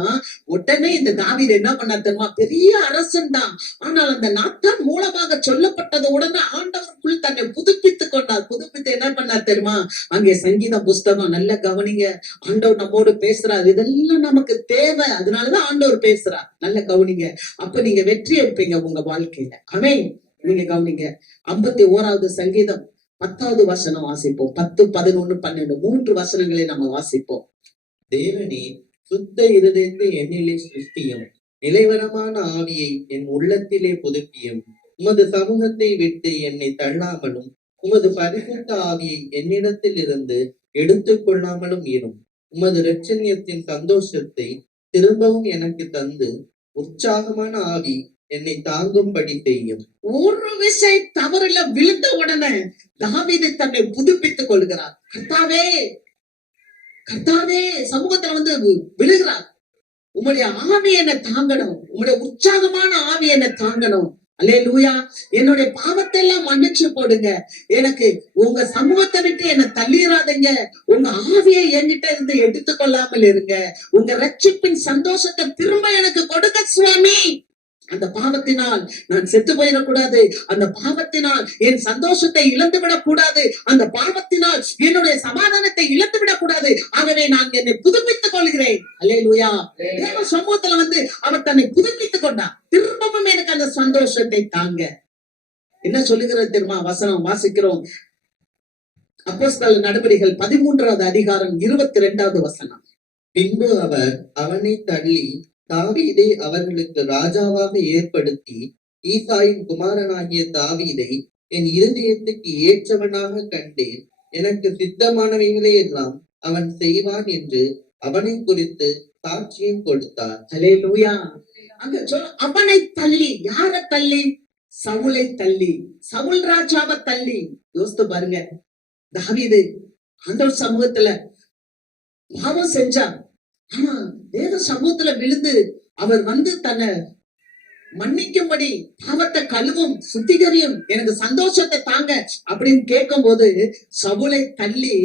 உடனே இந்த தாவீது என்ன பண்ணா தெரியுமா? பெரிய அரசன் தான். ஆனால் அந்த நாத்தான் மூலமாக சொல்லப்பட்டது உடனே ஆண்டவருக்குள் தன்னை புதுப்பித்துக் கொண்டார். புதுப்பித்து என்ன பண்ணார் தெரியுமா? அங்கே சங்கீத புஸ்தகம் நல்ல கவனிங்க. ஆண்டவர் நம்மோடு பேசுறாரு. இதெல்லாம் நமக்கு தேவை. அதனாலதான் ஆண்டவர் பேசுறார். நல்ல கவனிங்க. அப்ப நீங்க வெற்றி எடுப்பீங்க உங்க வாழ்க்கையில. ஆமென். நீங்க கவனிங்க. 51வது சங்கீதம் 10வது வசனம் வாசிப்போம். 10, 11, 12 3 வசனங்களை நம்ம வாசிப்போம். தேவனே, சுத்த இருதயத்தை என்னிலே சிருஷ்டியும், நிலைவரமான ஆவியை என் உள்ளத்திலே புதுப்பியும். உமது சமூகத்தை விட்டு என்னை தள்ளாமலும், உமது பரிசுத்த ஆவியை என்னிடத்தில் இருந்து எடுத்துக் கொள்ளாமலும் இரும். உமது இரட்சணியத்தின் சந்தோஷத்தை திரும்பவும் எனக்கு தந்து, உற்சாகமான ஆவி என்னை தாங்கும்படி செய்யும். ஒரு விசை தவறுல விழுந்த உடனே தாவீது தன்னை புதுப்பித்துக் கொள்கிறார். கர்த்தாவே சமூகத்துல வந்து விழுகிறார். உம்முடைய ஆவி என்னை தாங்கணும், உம்முடைய உற்சாகமான ஆவி என்னை தாங்கணும். அல்லேலூயா. என்னுடைய பாவத்தை எல்லாம் மன்னிச்சு போடுங்க. எனக்கு உங்க சமூகத்தை விட்டு என்னை தள்ளிடாதீங்க. உங்க ஆவியை என்கிட்ட இருந்து எடுத்துக் கொள்ளாமல் இருங்க. உங்க ரட்சிப்பின் சந்தோஷத்தை திரும்ப எனக்கு கொடுங்க சுவாமி. அந்த பாவத்தினால் நான் செத்து போயிடக்கூடாது. அந்த பாவத்தினால் என் சந்தோஷத்தை இழந்து விடக்கூடாது. அந்த பாவத்தினால் என்னுடைய சமாதானத்தை இழந்து விடக்கூடாது. ஆகவே நான் என்னை புதுப்பித்துக் கொள்கிறேன். அல்லேலூயா. தேவ சமூகத்துல வந்து அவர் தன்னை புதுப்பித்துக் கொண்டார். திரும்பவும் எனக்கு அந்த சந்தோஷத்தை தாங்க. என்ன சொல்லுகிறது தெரியுமா? வசனம் வாசிக்கிறோம். அப்போஸ்தலர் நடபடிகள் 13வது அதிகாரம் 22வது வசனம். பின்பு அவர் அவனை தள்ளி தாவீதை அவர்களுக்கு ராஜாவாக ஏற்படுத்தி ஈசாயின் குமாரனாகிய தாவீதை என் இருதயத்துக்கு ஏற்றவனாக கண்டேன், எனக்கு சித்தமானவைகளை எல்லாம் அவன் செய்வான் என்று அவனை குறித்து சாட்சியம் கொடுத்தார். அல்லேலூயா. அங்க சொல்ல, அவனை தள்ளி, யார தள்ளி? சவுலை தள்ளி, சவுல் ராஜாவை தள்ளி. யோசித்து பாருங்க, தாவீது ஆண்டவர் சமூகத்துல பாவம் செஞ்சார். ஆனா தேவ சமூகத்துல விழுந்து அவர் வந்து தன்னை மன்னிக்கும்படி, பாவத்தை கழுவும், சுத்திகரியும், எனக்கு சந்தோஷத்தை தாங்க அப்படின்னு கேட்கும் போது சவுலை தள்ளி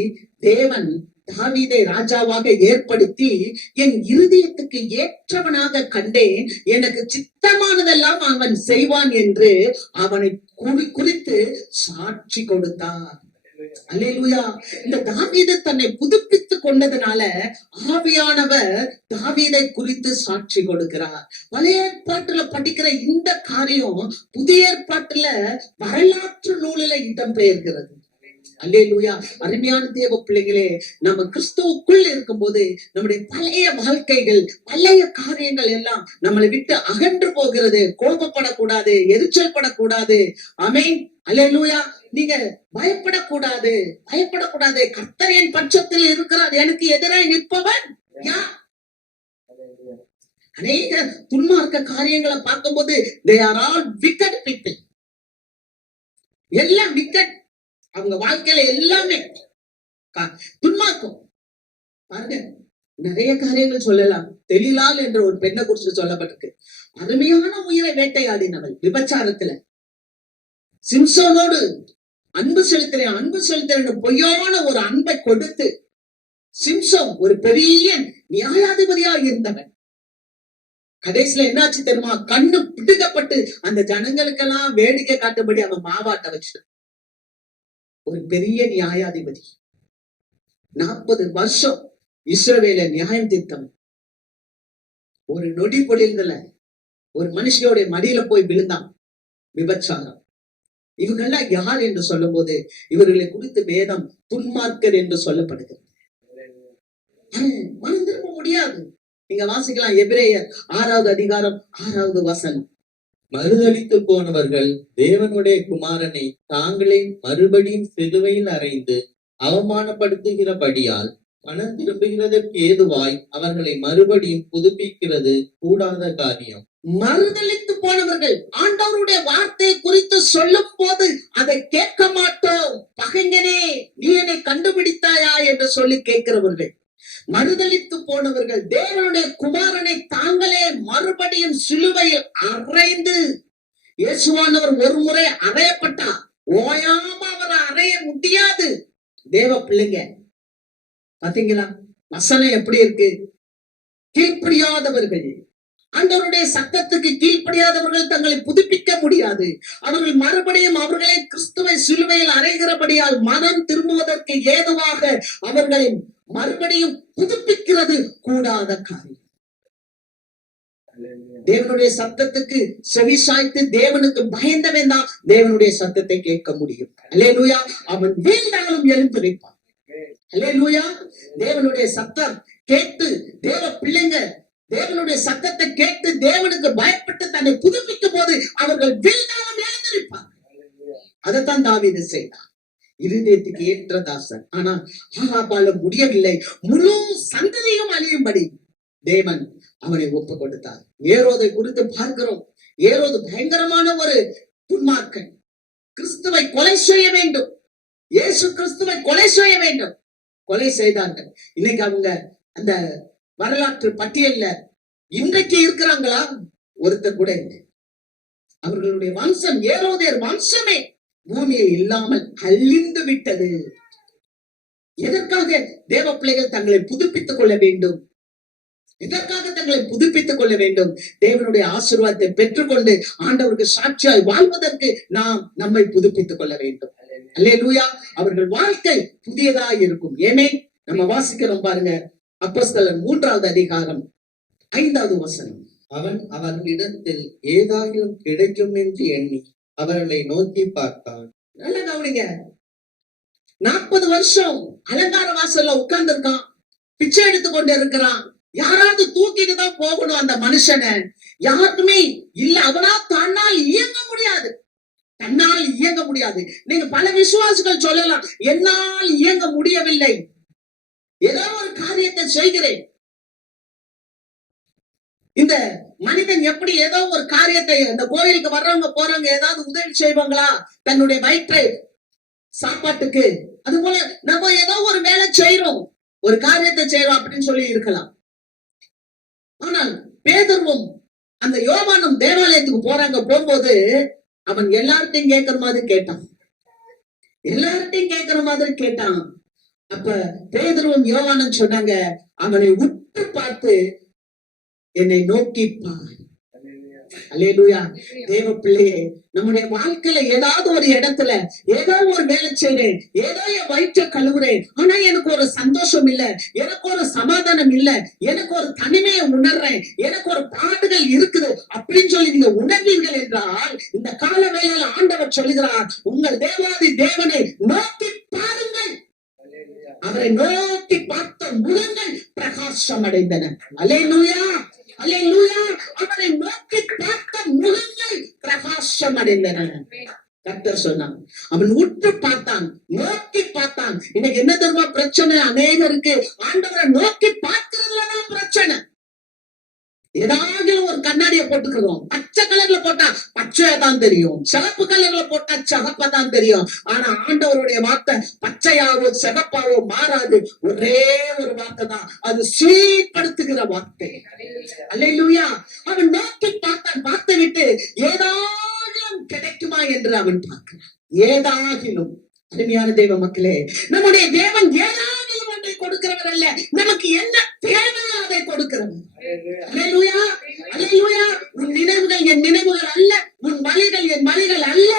தேவன் தாவீதை ராஜாவாக ஏற்படுத்தி என் இருதயத்துக்கு ஏற்றவனாக கண்டேன், எனக்கு சித்தமானதெல்லாம் அவன் செய்வான் என்று அவனை குறித்து சாட்சி கொடுத்தார். அல்லேலூயா. இந்த தாவீது தன்னை புதுப்பித்துக் கொண்டதுனால ஆவியானவர் தாவீதை குறித்து சாட்சி கொடுக்கிறார். பழைய ஏற்பாட்டுல படிக்கிற இந்த காரியம் புதிய ஏற்பாட்டுல வரலாற்று நூலில இடம்பெயர்கிறது. அல்லேலூயா. அருமையான தேவ பிள்ளைகளே, நம்ம கிறிஸ்துவுக்குள் இருக்கும்போது நம்முடைய பழைய வாழ்க்கைகள், பழைய காரியங்கள் எல்லாம் நம்மளை விட்டு அகன்று போகிறது. கோபப்படக்கூடாது, எரிச்சல் படக்கூடாது. ஆமென். அல்லேலூயா. நீங்க பயப்படக்கூடாது, பயப்படக்கூடாது. கர்த்தர் என் பட்சத்தில் இருக்கிறார், எனக்கு எதிராய் நிற்பவன் யார்? அநேக துன்மார்க்க காரியங்களை பார்க்கும்போது they are all wicked people. எல்லாம் wicked. அவங்க வாழ்க்கையில எல்லாமே துன்மார்க்கம். பாருங்க, நிறைய காரியங்கள் சொல்லலாம். தெளிலால் என்ற ஒரு பெண்ணை குறித்து சொல்லப்பட்டிருக்கு. அருமையான உயிரை வேட்டையாடினவள் விபச்சாரத்துல. சிம்சோனோடு அன்பு செலுத்துறேன் பொய்யான ஒரு அன்பை கொடுத்து சிம்சோன் ஒரு பெரிய நியாயாதிபதியா இருந்தவன். கடைசியில என்னாச்சு தெரியுமா? கண்ணு பிடுக்கப்பட்டு அந்த ஜனங்களுக்கெல்லாம் வேடிக்கை காட்டும்படி அவன் மாவாட்ட வச்சிட்டான். ஒரு பெரிய நியாயாதிபதி, 40 வருஷம் இஸ்ரவேல நியாயம் தீர்த்தவன். ஒரு நொடி பொழில்கள ஒரு மனுஷியோட மடியில போய் விழுந்தான். விபச்சாரம். இவங்கெல்லாம் யார் என்று சொல்லும் போது இவர்களை குறித்து வேதம் துன்மார்க்கர் என்று சொல்லப்படுகிறது. மனம் திரும்ப முடியாது. நீங்க வாசிக்கலாம் எபிரேயர் 6வது அதிகாரம் 6வது வசனம். மறுதலித்து போனவர்கள் தேவனுடைய குமாரனை தாங்களே மறுபடியும் சிலுவையில் அறைந்து அவமானப்படுத்துகிறபடியால் மனம் திரும்புகிறதற்கு ஏதுவாய் அவர்களை மறுபடியும் புதுப்பிக்கிறது கூடாத காரியம். மறுதலித்து போனவர்கள் ஆண்டவருடைய வார்த்தையை குறித்து சொல்லும் போது அதை கேட்க மாட்டோம். பகைஞனே, நீ என்னை கண்டுபிடித்தாயா என்று சொல்லி கேட்கிறவர்கள். மறுதலித்து போனவர்கள் தேவனுடைய குமாரனை தாங்களே மறுபடியும் சிலுவையில் அறைந்து, இயேசுவானவர் ஒரு முறை அறையப்பட்டார், ஓயாம அவரை அறைய முடியாது. தேவ பிள்ளைங்க பாத்தீங்களா வசனம் எப்படி இருக்கு? கீழ்ப்படியாதவர்கள், ஆண்டவருடைய சத்தத்துக்கு கீழ்ப்படியாதவர்கள் தங்களை புதுப்பிக்க முடியாது. அவர்கள் மறுபடியும் அவர்களை கிறிஸ்துவை சிலுவையில் அறைகிறபடியால் மனம் திரும்புவதற்கு ஏதுவாக அவர்களை மறுபடியும் புதுப்பிக்கிறது கூடாத காரியம். தேவனுடைய சத்தத்துக்கு செவி சாய்த்து தேவனுக்கு பயந்தவன் தான் தேவனுடைய சத்தத்தை கேட்க முடியும். அல்லேலூயா. அவன் வீழ்ந்தாலும் எழுந்து நிற்பான். அல்லேலூயா. தேவனுடைய சத்தம் கேட்டு தேவ பிள்ளைங்க தேவனுடைய சத்தத்தை கேட்டு தேவனுக்கு பயப்பட்டு தன்னை புதுப்பிக்கும் போது அவர்கள் வீழ்ந்தாலும் எழுந்து நிற்பார். அதைத்தான் தாவீது செய்தார். இருதயத்துக்கு ஏற்ற தாசன். ஆனா ஆகாபால முடியவில்லை. முழு சந்ததியும் அழியும்படி தேவன் அவனை ஒப்பு கொடுத்தார். ஏரோதை குறித்து பார்க்கிறோம். ஏரோது பயங்கரமான ஒரு துன்மார்க்கன். கிறிஸ்துவை கொலை செய்ய வேண்டும், இயேசு கிறிஸ்துவை கொலை செய்ய வேண்டும். கொலை செய்தார்கள். இன்னைக்கு அவங்க அந்த வரலாற்று பட்டியல்ல இன்றைக்கு இருக்கிறாங்களா? ஒருத்தர் கூட இல்லை. அவர்களுடைய வம்சம், ஏரோதியர் வம்சமே பூமியில் இல்லாமல் அழிந்து விட்டது. எதற்காக தேவ பிள்ளைகள் தங்களை புதுப்பித்துக் கொள்ள வேண்டும்? எதற்காக தங்களை புதுப்பித்துக் கொள்ள வேண்டும்? தேவனுடைய ஆசீர்வாதத்தை பெற்றுக்கொண்டு ஆண்டவருக்கு சாட்சியாய் வாழ்வதற்கு நாம் நம்மை புதுப்பித்துக் கொள்ள வேண்டும். அல்லேலூயா. அவர்கள் வாழ்க்கை புதியதாய் இருக்கும். ஏமே நம்ம வாசிக்கிறோம் பாருங்க, அப்போஸ்தலர் 3வது அதிகாரம் 5வது வசனம். அவன் அவர்களிடத்தில் ஏதாயிலும் கிடைக்கும் என்று எண்ணி அவர்களை நோக்கி பார்த்தான். நல்ல கவனிங்க. 40 வருஷம் அலங்கார வாசல்ல உட்கார்ந்து இருக்கான், பிச்சை எடுத்து கொண்டு இருக்கிறான். யாராவது தூக்கிட்டு தான் போகணும் அந்த மனுஷனை. யாருக்குமே இல்ல, அவனா தன்னால் இயங்க முடியாது, தன்னால் இயங்க முடியாது. நீங்க பல விசுவாசிகள் சொல்லலாம், என்னால் இயங்க முடியவில்லை, ஏதோ ஒரு காரியத்தை செய்கிறேன். இந்த மனிதன் எப்படி ஏதோ ஒரு காரியத்தை, இந்த கோயிலுக்கு வர்றவங்க போறவங்க ஏதாவது உதவி செய்வாங்களா தன்னுடைய வயிற்றை சாப்பாட்டுக்கு? அது போல நம்ம ஏதோ ஒரு வேலை செய்யறோம், ஒரு காரியத்தை செய்யறோம் அப்படின்னு சொல்லி இருக்கலாம். ஆனால் பேதுருவும் அந்த யோவானும் தேவாலயத்துக்கு போகும்போது அவன் எல்லார்ட்டையும் கேட்கிற மாதிரி கேட்டான், எல்லார்ட்டையும் கேட்கிற மாதிரி கேட்டான். அப்ப பேதுருவும் யோவானும் சொன்னாங்க, அவனை உற்று பார்த்து என்னை நோக்கி பார். அல்லேலூயா. தேவ பிள்ளையே, நம்முடைய வாழ்க்கையில ஏதாவது ஒரு இடத்துல ஏதோ ஒரு வேலை செய்றேன், ஏதோ என் வயிற்றை கழுவுறேன், ஆனா எனக்கு ஒரு சந்தோஷம் இல்ல, எனக்கு ஒரு சமாதானம் இல்ல, எனக்கு ஒரு தனிமையை உணர்றேன், எனக்கு ஒரு பாடுகள் இருக்குது அப்படின்னு சொல்லி நீங்க உணர்வீர்கள் என்றால், இந்த கால வேளையில ஆண்டவர் சொல்லுகிறார், உங்கள் தேவாதி தேவனை நோக்கி பாருங்கள். அவரை நோக்கி பார்த்த முகங்கள் பிரகாசம் அடைந்தன. அல்லேலூயா, அல்லேலூயா. அவரை நோக்கி பார்த்த முகங்கள் பிரகாசம் அடைந்தன. கர்த்தர் சொன்னான், அவன் உற்று பார்த்தான், நோக்கி பார்த்தான். இன்னைக்கு என்ன தெரியுமா பிரச்சனை? அநேகருக்கு ஆண்டவரை நோக்கி பார்க்கிறதுலதான் பிரச்சனை. ஏதாவது ஒரு கண்ணாடியை போட்டுக்கிறோம், பச்சை கலர்ல போட்டா பச்சையா தான் தெரியும், சிவப்பு கலர்ல போட்டா சிவப்பா தான் தெரியும். ஆனா ஆண்டவருடைய வார்த்தை பச்சையாவோ சிவப்பாவோ மாறாது, ஒரே ஒரு வார்த்தை தான், அது சீர்படுத்துகிற வார்த்தை. அல்லேலூயா. அவன் நோக்கி பார்த்தான், பார்த்து விட்டு ஏதாகிலும் கிடைக்குமா என்று அவன் பார்க்கிறான். ஏதாகிலும். அருமையான தேவ மக்களே, நம்முடைய தேவன் ஏதாகிலும் ஒன்றை கொடுக்கிறவர் அல்ல, நமக்கு என்ன தேவையோ அதை கொடுக்கிறவர். அல்லேலூயா, அல்லேலூயா. உன் நினைவுகள் என் நினைவுகள் அல்ல, உன் வழிகள் என் வழிகள் அல்ல.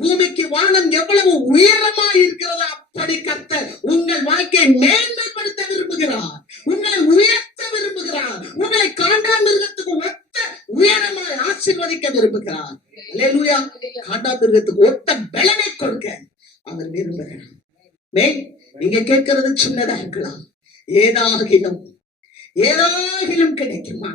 பூமிக்கு வானம் எவ்வளவு உயரமா இருக்கிறதோ அப்படி கர்த்தர் உங்கள் வாழ்க்கையை மேன்மைப்படுத்த விரும்புகிறார், உங்களை உயர்த்த விரும்புகிறார், உங்களை காண்டாமிருகத்துக்கு ஒத்த உயரமாய் ஆசீர்வதிக்க விரும்புகிறார். அல்லேலூயா. காண்டாமிருகத்துக்கு ஒத்த பலனை கொடுக்க அவர் விரும்புகிறார். நீங்க கேட்கிறது சின்னதா இருக்கலாம், ஏதாகிலும் ஏதாகிலும் கிடைக்குமா?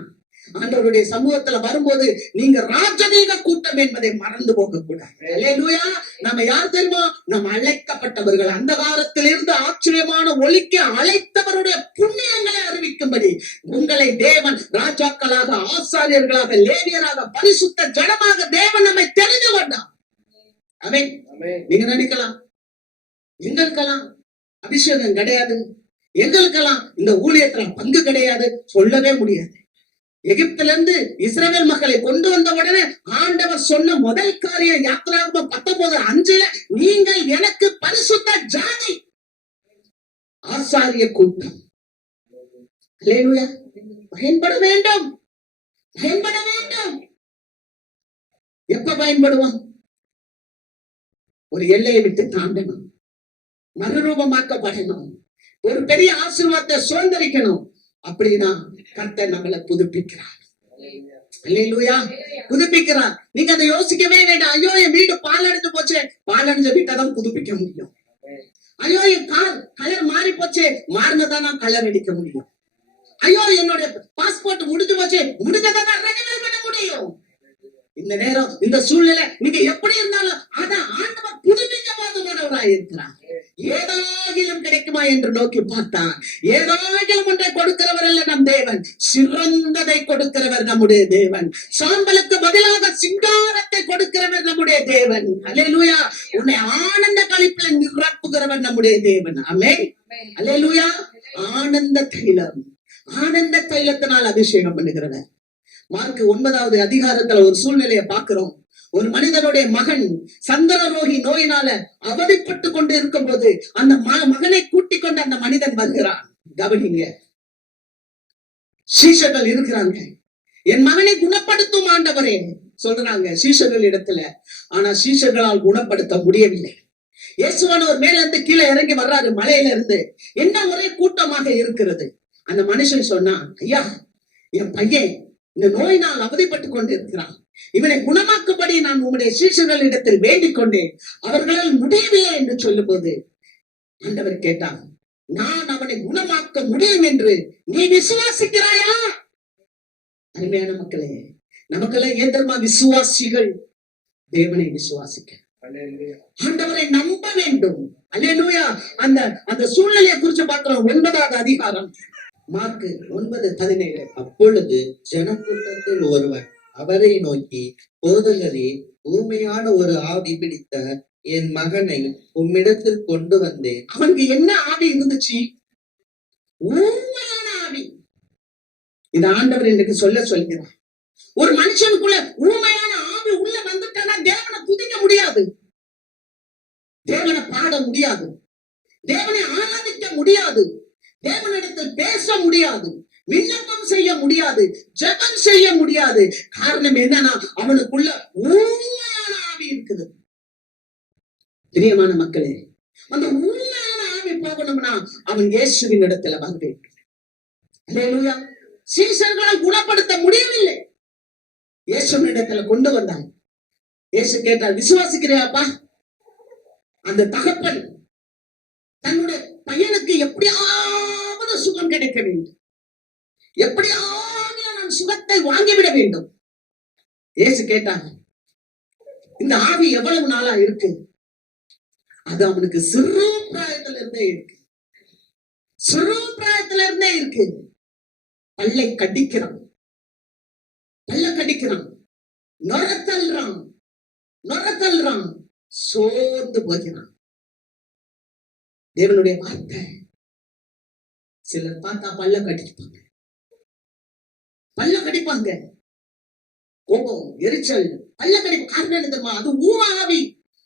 ஆண்டவருடைய சமூகத்துல வரும்போது நீங்க ராஜதீக கூட்டம் என்பதை மறந்து போக கூடாது. அல்லேலூயா. நம்ம யார் தெரியுமா? நம்ம அழைக்கப்பட்டவர்கள். அந்த காலத்திலிருந்து ஆச்சரியமான ஒளிக்கு அழைத்தவருடைய புண்ணியங்களை அறிவிக்கும்படி உங்களை தேவன் ராஜாக்களாக, ஆசாரியர்களாக, லேவியராக, பரிசுத்த ஜனமாக தேவன் நம்மை தெரிந்து கொண்டார். ஆமென். நீங்க நினைக்கலாம், எங்களுக்கெல்லாம் அபிஷேகம் கிடையாது, எங்களுக்கெல்லாம் இந்த ஊழியத்துல பங்கு கிடையாது, சொல்லவே முடியாது. எகிப்துல இருந்து இஸ்ரவேல் மக்களை கொண்டு வந்த உடனே ஆண்டவர் சொன்ன முதல் காரியம் யாத்திராகமம் 19:5, நீங்கள் எனக்கு பரிசுத்த ஜாதி, ஆசாரிய கூட்டம். அல்லேலூயா. பயன்பட வேண்டும், பயன்பட வேண்டும். எப்ப பயன்படுவோம்? ஒரு எல்லையை விட்டு தாண்டணும், மறுரூபமாக்கப்படணும், ஒரு பெரிய ஆசீர்வாதத்தை சுதந்திரிக்கணும். அப்படின்னா கர்த்தர் நம்மளை புதுப்பிக்கிறார். அல்லேலூயா. புதுப்பிக்கிறார். நீங்க அதை யோசிக்கவே வேண்டாம். ஐயோ, என் வீடு பாலடைஞ்சு போச்சு, பாலடைஞ்ச வீட்டை தான் புதுப்பிக்க முடியும். ஐயோ, என் கார் கலர் மாறி போச்சு, மாறினதான் நான் கலர் அடிக்க முடியும். ஐயோ, என்னோட பாஸ்போர்ட் முடிஞ்சு போச்சு, முடிஞ்சதான் ரெனிவல் பண்ண முடியும். இந்த நேரம், இந்த சூழ்நிலை நீங்க எப்படி இருந்தாலும் அதை ஆண்டவர் புதுப்பிக்க போதுமானவராய் இருக்கிறார். ஏதாகிலும் கிடைக்குமா என்று நோக்கி பார்த்தான். ஏதாகிலும் ஒன்றை கொடுக்கிறவர் அல்ல நம் தேவன், சிறந்ததை கொடுக்கிறவர் நம்முடைய தேவன். சாம்பலுக்கு பதிலாக சிங்காரத்தை கொடுக்கிறவர் நம்முடைய தேவன். அல்லேலூயா. உன்னை ஆனந்த களிப்புல நிரப்புகிறவர் நம்முடைய தேவன். ஆமென். அல்லேலூயா. ஆனந்த தைலம், ஆனந்த தைலத்தினால் அபிஷேகம் பண்ணுகிறவர். மார்க் 9வது அதிகாரத்துல ஒரு சூழ்நிலையை பார்க்கிறோம். ஒரு மனிதனுடைய மகன் சந்தனரோகி நோயினால அவதிப்பட்டு கொண்டு இருக்கும் போது அந்த மகனை கூட்டிக் கொண்டு அந்த மனிதன் வருகிறான். கவனிங்க, சீஷர்கள் இருக்கிறாங்க. என் மகனை குணப்படுத்தும் ஆண்டவரே சொல்றாங்க சீஷர்கள் இடத்துல. ஆனா சீஷர்களால் குணப்படுத்த முடியவில்லை. இயேசுவானவர் மேல இருந்து கீழே இறங்கி வர்றாரு, மலையில இருந்து. என்ன ஒரே கூட்டமாக இருக்கிறது. அந்த மனுஷன் சொன்னா, ஐயா, என் பையன் இந்த நோயினால் அவதிப்பட்டு கொண்டு இருக்கிறான், இவனை குணமாக்கும்படி நான் உம்முடைய சீஷர்களிடத்தில் வேண்டிக் கொண்டேன், அவர்களால் முடியவில்லை என்று சொல்லும் போது ஆண்டவர் கேட்டார், நான் அவனை குணமாக்க முடியும் என்று நீ விசுவாசிக்கிறாயா? அருமையான மக்களே, நமக்கெல்லாம் ஏன் தெரியுமா விசுவாசிகள்? தேவனை விசுவாசிக்க, ஆண்டவரை நம்ப வேண்டும். அல்லேலூயா. அந்த அந்த சூழ்நிலையை குறித்து பார்க்கிறோம். 9வது அதிகாரம் மார்க் 9:17. அப்பொழுது ஜனக்கூட்டத்தில் ஒருவன் அவரை நோக்கி, போதகரே, ஊமையான ஒரு ஆவி பிடித்த என் மகனை உம்மிடத்தில் கொண்டு வந்தேன். அவனுக்கு என்ன ஆவி இருந்துச்சு? ஊமையான ஆவி. இந்த ஆண்டவர் எனக்கு சொல்கிறார், ஒரு மனுஷனுக்குள்ள ஊமையான ஆவி உள்ள வந்துட்டானா தேவனை துதிக்க முடியாது, தேவனை பாட முடியாது, தேவனை ஆராதிக்க முடியாது, தேவனிடத்தில் பேச முடியாது, விண்ணப்பம் செய்ய முடியாது, ஜெபம் செய்ய முடியாது. காரணம் என்னன்னா அவனுக்குள்ள ஊமையான ஆவி இருக்குது. பிரியமான மக்களே, அந்த ஊமையான ஆவி போகணும்னா அவன் இயேசுவின் இடத்துல வர வேண்டும். அல்லேலூயா. சீஷர்களால் குணப்படுத்த முடியவில்லை, இயேசுவின் இடத்துல கொண்டு வந்தாங்க. இயேசு கேட்டார், விசுவாசிக்கிறியாப்பா? அந்த தகப்பன் தன்னுடைய பையனுக்கு எப்படியாவது சுகம் கிடைக்க வேண்டும், எப்படியாவது நான் சுகத்தை வாங்கிவிட வேண்டும். இயேசு கேட்டாங்க, இந்த ஆவி எவ்வளவு நாளா இருக்கு? அது அவனுக்கு சிறு பிராயத்துல இருந்தே இருக்கு, சிறு பிராயத்துல இருந்தே இருக்கு. பல்லை கடிக்கிறான், நொரத்தல்றான், சோர்ந்து போகிறான். தேவனுடைய வார்த்தை. சிலர் பார்த்தா பல்ல கடிப்பாங்க, கோபம், எரிச்சல், பல்ல கடிப்பு. காரணம் என்ன தெரியுமா? அது ஆவி.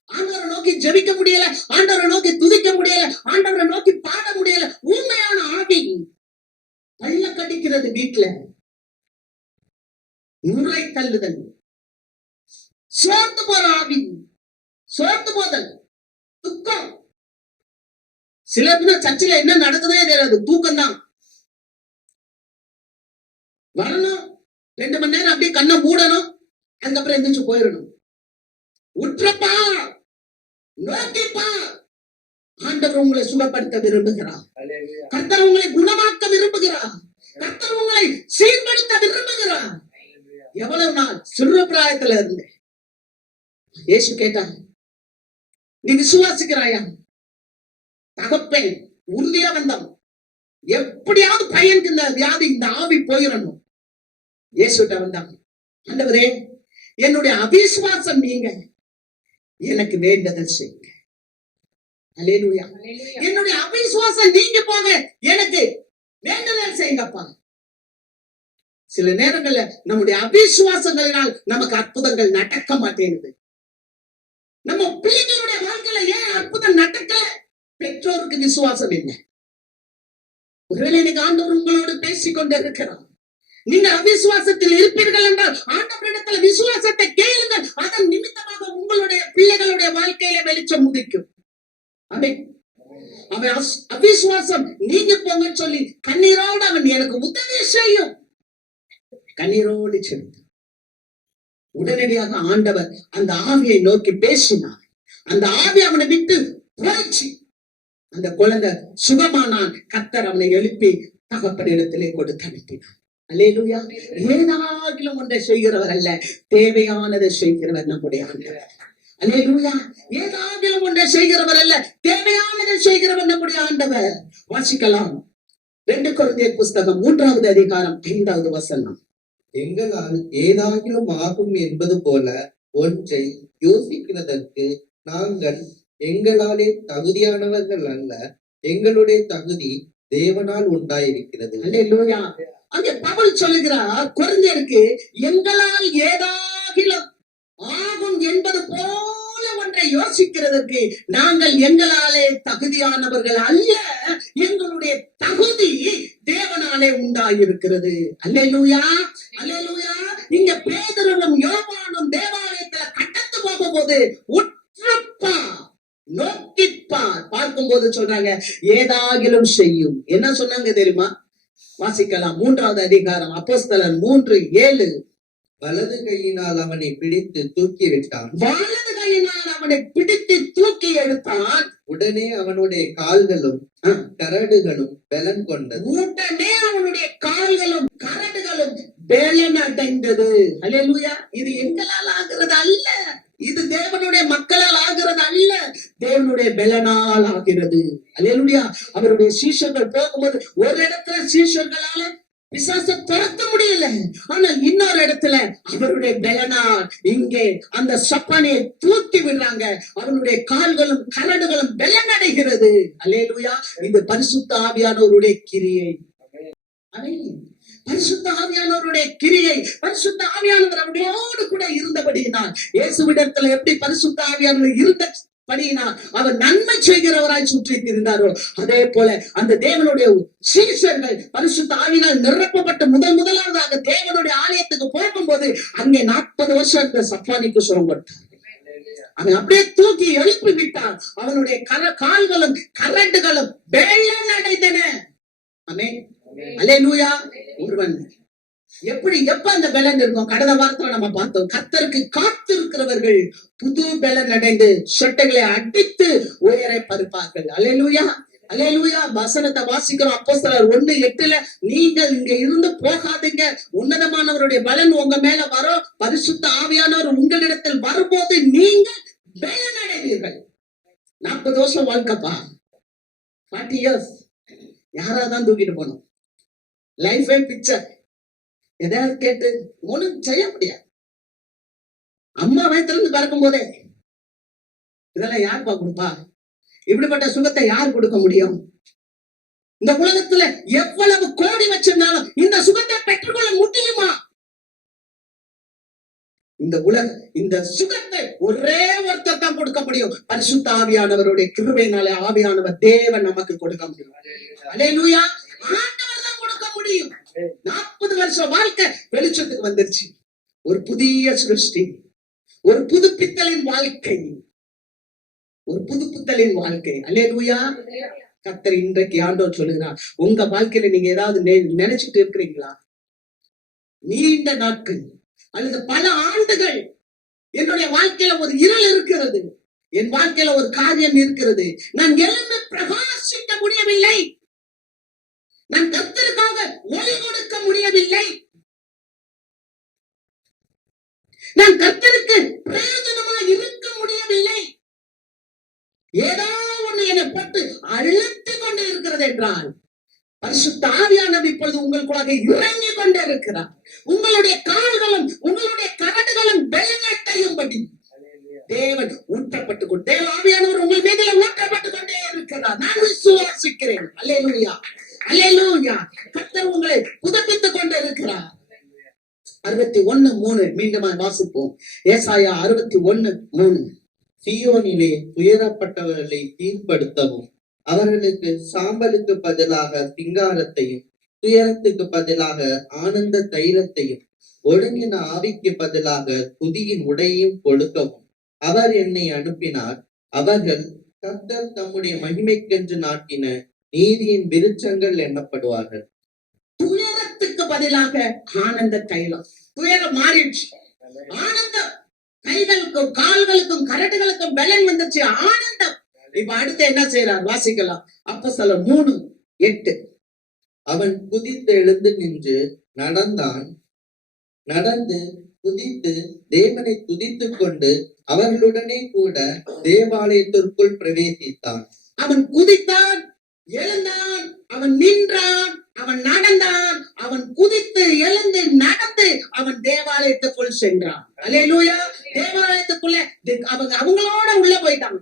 ஆண்டவரை நோக்கி ஜெபிக்க முடியல, ஆண்டவரை நோக்கி துதிக்க முடியல, ஆண்டவரை நோக்கி பாட முடியல. ஊமையான ஆவி பல்ல கடிக்கிறது. வீட்டுல நுரை தள்ளுதல், சோர்ந்து போற ஆவி, சோர்ந்து போதல், துக்கம். சிலருக்கு சர்ச்சில் என்ன நடக்குதே தெரியாது, தூக்கம் தான். வரணும், 2 மணி நேரம் அப்படியே கண்ணை மூடணும், அதுக்கப்புறம் எந்திரிச்சு போயிடணும். உற்றப்பா, நோக்கிப்பா. ஆண்டவர் உங்களை சுகப்படுத்த விரும்புகிறார், கர்த்தர் உங்களை குணமாக்க விரும்புகிறார், கர்த்தர் உங்களை சீர்படுத்த விரும்புகிறார். எவ்வளவு நாள்? சிறு பிராயத்துல இருந்து. இயேசு கேட்டார், நீ விசுவாசிக்கிறாயா? தகப்பன் உறுதியா வந்தான், எப்படியாவது பையனுக்கு இந்த வியாதி, இந்த ஆவி போயிடணும். இயேசுட்ட வந்தான், ஆண்டவரே, என்னுடைய அவிசுவாசம் நீங்க எனக்கு வேண்டதல் செய்யுங்க. அல்லேலூயா. என்னுடைய அவிசுவாசம் நீங்க போக எனக்கு வேண்டுதல் செய்யுங்கப்பா. சில நேரங்கள்ல நம்முடைய அவிசுவாசங்களினால் நமக்கு அற்புதங்கள் நடக்க மாட்டேங்குது. நம்ம பிள்ளைகளுடைய வாழ்க்கையில ஏன் அற்புதம் நடக்கல? பெற்றோருக்கு விசுவாசம் இல்லை. ஒருவேளை இன்னைக்கு ஆண்டவர் உங்களோடு பேசிக்கொண்டு இருக்கிறார். நீங்க அவிசுவாசத்தில் இருப்பீர்கள் என்றால் ஆண்டவரிடத்துல விசுவாசத்தை கேளுங்கள், அதன் நிமித்தமாக உங்களுடைய பிள்ளைகளுடைய வாழ்க்கையில வெளிச்சம் உதிக்கும். அவன் அவிசுவாசம் நீங்க போங்க சொல்லி கண்ணீரோடு அவன் எனக்கு உதவி செய்யும், கண்ணீரோடு செலுத்த. உடனடியாக ஆண்டவர் அந்த ஆவியை நோக்கி பேசினார். அந்த ஆவி அவனை விட்டு போயிடுச்சு. அந்த குழந்தை சுகமானான். கர்த்தர் அவனை எழுப்பி தகப்பனிடத்திலே கொடுத்து அனுப்பினார். அல்லேலூயா. ஏதாகிலும் ஒன்றை செய்கிறவர் அல்ல, தேவையானதை செய்கிறவர் நம்முடைய ஆண்டவர். அல்லேலூயா. ஏதாகிலும் ஒன்றை செய்கிறவர் அல்ல, தேவையானதை செய்கிறவர் நம்முடைய ஆண்டவர். வாசிக்கலாம் 2 கொரிந்தியர் புஸ்தகம் 3வது அதிகாரம் 5வது வசனம். எங்களால் ஏதாகிலும் ஆகும் என்பது போல ஒன்றை யோசிக்கிறதற்கு நாங்கள் எங்களாலே தகுதியானவர்கள் அல்ல, எங்களுடைய தகுதி தேவனால் உண்டாயிருக்கிறது. அல்லேலூயா. அங்கே பவுல் சொல்லுகிறார் கொரிந்தியருக்கு, எங்களால் ஏதாகிலும் ஆகும் என்பது போல ஒன்றை யோசிக்கிறதற்கு நாங்கள் எங்களாலே தகுதியானவர்கள் அல்ல, எங்களுடைய தகுதி தேவனாலே உண்டாயிருக்கிறது. அல்லேலூயா, அல்லேலூயா. இங்க பேதுருவும் யோவானும் தேவாலயத்துல கட்டத்து போகும்போது உற்றப்பா, நோக்கிப்பார், பார்க்கும்போது சொல்றாங்க ஏதாகிலும் செய்யும். என்ன சொன்னாங்க தெரியுமா? வாசிக்கலாம் 3வது அதிகாரம் அப்போஸ்தலர் 3:7. வலது கையினால் அவனை பிடித்து தூக்கிவிட்டான். வலது கையினால் அவனை பிடித்து தூக்கி எடுத்தான். உடனே அவனுடைய கால்களும் கரடுகளும் பலன் கொண்டது. உடனே அவனுடைய கால்களும் கரடுகளும் பலன் அடைந்தது. அல்லேலூயா. இது எங்களால் ஆகிறது அல்ல, இது தேவனுடைய மக்களால் ஆகிறது அல்ல, தேவனுடைய பலனால் ஆகிறது. அல்லேலூயா. அவருடைய சீஷர்கள் போகும்போது ஒரு இடத்துல சீஷர்களால பிசாசை துரத்த முடியல, ஆனால் இன்னொரு இடத்துல அவருடைய பலனால் இங்கே அந்த சப்பானியை தூக்கி விடுறாங்க. அவனுடைய கால்களும் கரடுகளும் பலன் அடைகிறது. அல்லேலூயா. இது பரிசுத்த ஆவியானவருடைய கிரியை. ஆமென். பரிசுத்த ஆவியானவருடைய கிரியை. பரிசுத்த ஆவியானவர் அவரோடு கூட இருந்தபடியினால், இயேசுவிடத்துல எப்படி பரிசுத்த ஆவியானவர் இருந்தபடியினால் அவர் நன்மை செய்கிறவராய் சுற்றி இருந்தாரோ, அதே போல அந்த தேவனுடைய சீஷர்கள் பரிசுத்த ஆவியினால் நிரப்பப்பட்டு முதலாவதாக தேவனுடைய ஆலயத்துக்கு போகும்போது அங்கே 40 வருஷம் இந்த சப்பானிக்கு சுகம் கொடுத்தார். அவன் அப்படியே தூக்கி எழுப்பி விட்டான். அவனுடைய கால்களும் கரண்டுகளும் பலன் அடைந்தன. ஆமென். அல்லேலூயா. ஒருவன் எப்ப அந்த பலன் இருக்கும்? கடந்த வாரத்துல நம்ம பார்த்தோம். கர்த்தருக்கு காத்திருக்கிறவர்கள் புது பலன் அடைந்து சொட்டைகளை அடித்து உயரை பறிப்பார்கள். அல்லேலூயா. அல்லேலூயா. வசனத்தை வாசிக்கிறோம். அப்போஸ்தலர் 1:8, நீங்கள் இங்க இருந்து போகாதீங்க, உன்னதமானவருடைய பலன் உங்க மேல வரும், பரிசுத்த ஆவியானவர் உங்களிடத்தில் வரும்போது நீங்கள் பலன் அடைவீர்கள். 40 வருஷம் வாழ்க்கப்பா, 40 years. யாராதான் தூக்கிட்டு போனோம்? லைஃபே பிக்சர். எதாவது கேட்டு ஒண்ணும் செய்ய முடியாது. அம்மா வயிற்றிலிருந்து பறக்கும் போதே இதெல்லாம் யாருப்பா கொடுப்பா? இப்படிப்பட்ட சுகத்தை யார் கொடுக்க முடியும்? இந்த உலகத்துல எவ்வளவு கோடி வச்சிருந்தாலும் இந்த சுகத்தை பெற்றுக்கொள்ள முடியுமா? இந்த சுகத்தை ஒரே ஒருத்தர் தான் கொடுக்க முடியும். பரிசுத்த ஆவியானவருடைய கிருபையினாலே ஆவியானவர் தேவன் நமக்கு கொடுக்க முடியும். அல்லேலூயா. ஆண்டவர் தான் கொடுக்க முடியும். 40 வருஷம் வாழ்க்கை வெளிச்சத்துக்கு வந்துருச்சு. ஒரு புதிய சிருஷ்டி, ஒரு புதுப்பித்தலின் வாழ்க்கை, ஒரு புதுப்பித்தலின் வாழ்க்கை. அல்லேலூயா. கர்த்தர் இன்றைக்கு ஆண்டவர் சொல்லுகிறார், உங்க வாழ்க்கையில நீங்க ஏதாவது நினைச்சிட்டு இருக்கிறீங்களா? நீண்ட நாட்கள் அல்லது பல ஆண்டுகள் என்னுடைய வாழ்க்கையில ஒரு இருள் இருக்கிறது, என் வாழ்க்கையில ஒரு காரியம் இருக்கிறது, நான் எழுந்து பிரகாசிக்க முடியவில்லை, நான் கர்த்தருக்காக ஒளி கொடுக்க முடியவில்லை, நான் கர்த்தருக்கு பிரயோஜனமா இருக்க முடியவில்லை, ஏதோ ஒண்ணு என்னை பட்டு அழுத்திக் கொண்டு இருக்கிறது என்றால், பரிசுத்த ஆவியானவர் இப்பொழுது உங்களுக்குள்ளாக இறங்கி கொண்டே இருக்கிறார். உங்களுடைய கால்களும் உங்களுடைய கரடுகளும் பலனடையும்படி தேவன் ஊற்றப்பட்டு கொண்டு, தேவ ஆவியானவர் உங்கள் மீதில ஊற்றப்பட்டு கொண்டே இருக்கிறார். நான் விசுவாசிக்கிறேன். அல்லேலூயா. அல்லேலூயா. கர்த்தர் உங்களை புதுப்பித்துக் கொண்டே இருக்கிறார். 61:3 மீண்டும் வாசிப்போம். ஏசாயா 61:3. சீயோனிலே துயரப்பட்டவர்களை தீர்ப்படுத்தவும், அவர்களுக்கு சாம்பலுக்கு பதிலாக சிங்காரத்தையும், துயரத்துக்கு பதிலாக ஆனந்த தைலத்தையும், ஒடுங்கின ஆவிக்கு பதிலாக துதியின் உடையையும் கொடுக்கவும் அவர் என்னை அனுப்பினார். அவர்கள் கர்த்தர் தம்முடைய மகிமைக்கென்று நாட்டின நீதியின் விருட்சங்கள் எண்ணப்படுவார்கள். துயரத்துக்கு பதிலாக ஆனந்த தைலம். துயரம் மாறிடுச்சு, ஆனந்தம். கைகளுக்கும் கால்களுக்கும் கரடுகளுக்கும் பலன் வந்துச்சு, ஆனந்தம். இப்ப அடுத்து என்ன செய்யறார்? வாசிக்கலாம். அப்போஸ்தலர் 3:8. அவன் குதித்து எழுந்து நின்று நடந்தான். நடந்து குதித்து தேவனை துதித்துக் கொண்டு அவர்களுடனே கூட தேவாலயத்திற்குள் பிரவேசித்தான். அவன் குதித்தான், எழுந்தான், அவன் நின்றான், அவன் நடந்தான், அவன் குதித்து எழுந்து நடந்து அவன் தேவாலயத்துக்குள் சென்றான். அல்லேலூயா. தேவாலயத்துக்குள்ள அவங்களோட உள்ள போயிட்டான்.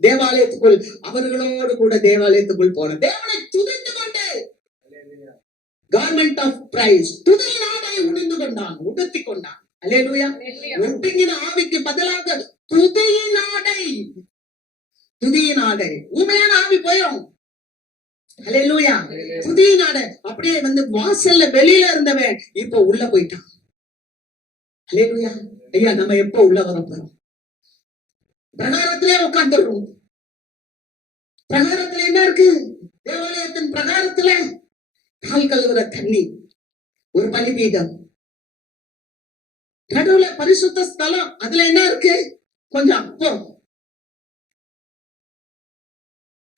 தேவாலயத்துக்குள் அவர்களோடு கூட தேவாலயத்துக்குள் போன தேவனை துதித்து கொண்டு, கார்மெண்ட் ஆஃப் பிரைஸ், துதியின் ஆடையை உணிந்து கொண்டான், உடுத்தி கொண்டான். அல்லேலூயா. ஒட்டுங்கின ஆவிக்கு பதிலாக துதியின் ஆடை. துதியின் ஆடை. உண்மையான ஆவி போயும். அல்லேலூயா. துதியின் ஆடை அப்படியே வாசல்ல வெளியில இருந்தவன் இப்ப உள்ள போயிட்டான். அல்லேலூயா. ஐயா, நம்ம எப்ப உள்ள வர போறோம்? பிரகாரத்திலே உட்கார்ந்துடுறோம். பிரகாரத்துல என்ன இருக்கு? தேவாலயத்தின் பிரகாரத்துல கால் கழுவுற தண்ணி, ஒரு பலிபீடம், நடுவுல பரிசுத்த ஸ்தலம், அதுல என்ன இருக்கு? கொஞ்சம் அப்பம்.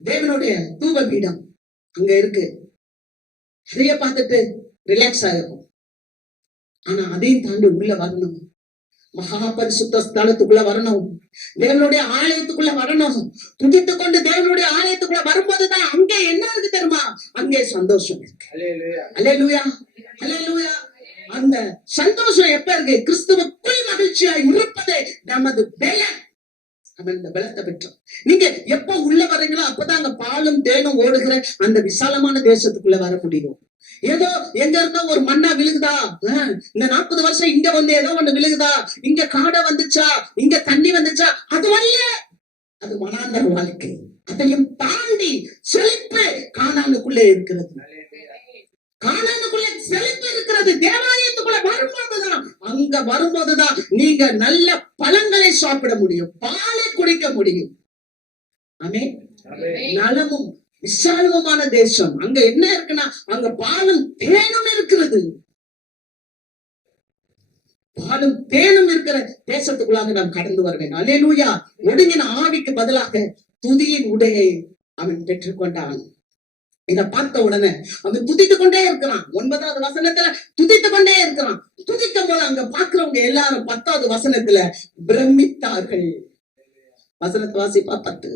தேவனுடைய தூப பீடம் அங்க இருக்கு. அதைய பார்த்துட்டு ரிலாக்ஸ் ஆகும். ஆனா அதையும் தாண்டி உள்ள வரணும். மகா பரிசுத்த ஸ்தலத்துக்குள்ள வரணும். தேவனுடைய ஆலயத்துக்குள்ள வரணும். துதித்து கொண்டு தேவனுடைய ஆலயத்துக்குள்ள வரும்போதுதான் அங்கே என்ன இருக்கு தெரியுமா? அங்கே சந்தோஷம் இருக்கு. அல்லேலூயா, அல்லேலூயா. அந்த சந்தோஷம் எப்ப இருக்கு? கிறிஸ்துவுக்குள் மகிழ்ச்சியாய் இருப்பதே நமது பலன். நம்ம இந்த பலத்தை பெற்றோம். நீங்க எப்ப உள்ள வர்றீங்களோ அப்பதான் அங்க பாலும் தேனும் ஓடுகிற அந்த விசாலமான தேசத்துக்குள்ள வர முடியும். ஏதோ எங்க இருந்தா ஒரு மண்ணா விழுகுதா, இந்த 40 வருஷம் இங்க வந்து ஏதோ ஒண்ணு விழுகுதா, இங்க காடை வந்துச்சா, இங்க தண்ணி வந்துச்சா, அது அல்ல. அது வனாந்தர வாழ்க்கை. அதையும் தாண்டி செழிப்பு கானானுக்குள்ளே இருக்கிறது. கானானுக்குள்ளே செழிப்பு இருக்கிறது. தேவாலயத்துக்குள்ள வரும்போதுதான், அங்க வரும்போதுதான் நீங்க நல்ல பழங்களை சாப்பிட முடியும், பாலை குடிக்க முடியும். ஆமென். நலமும் விசாலமான தேசம். அங்க என்ன இருக்குன்னா அங்க பாலும் தேனும் இருக்கிறது. பாலும் தேனும் இருக்கிற தேசத்துக்குள்ளாக நாம் கடந்து வர வேண்டும். அல்லேலூயா. ஒடுங்கின ஆவிக்கு பதிலாக துதியின் உடையை அவன் பெற்றுக்கொண்டான். இத பார்த்த உடனே அவன் துதித்துக் கொண்டே இருக்கிறான். 9வது வசனத்துல துதித்துக் கொண்டே இருக்கிறான். துதிக்கும் போது அங்க பாக்குறவங்க எல்லாரும் 10வது வசனத்துல பிரமித்தார்கள். வசனத்தை வாசிப்பா 10.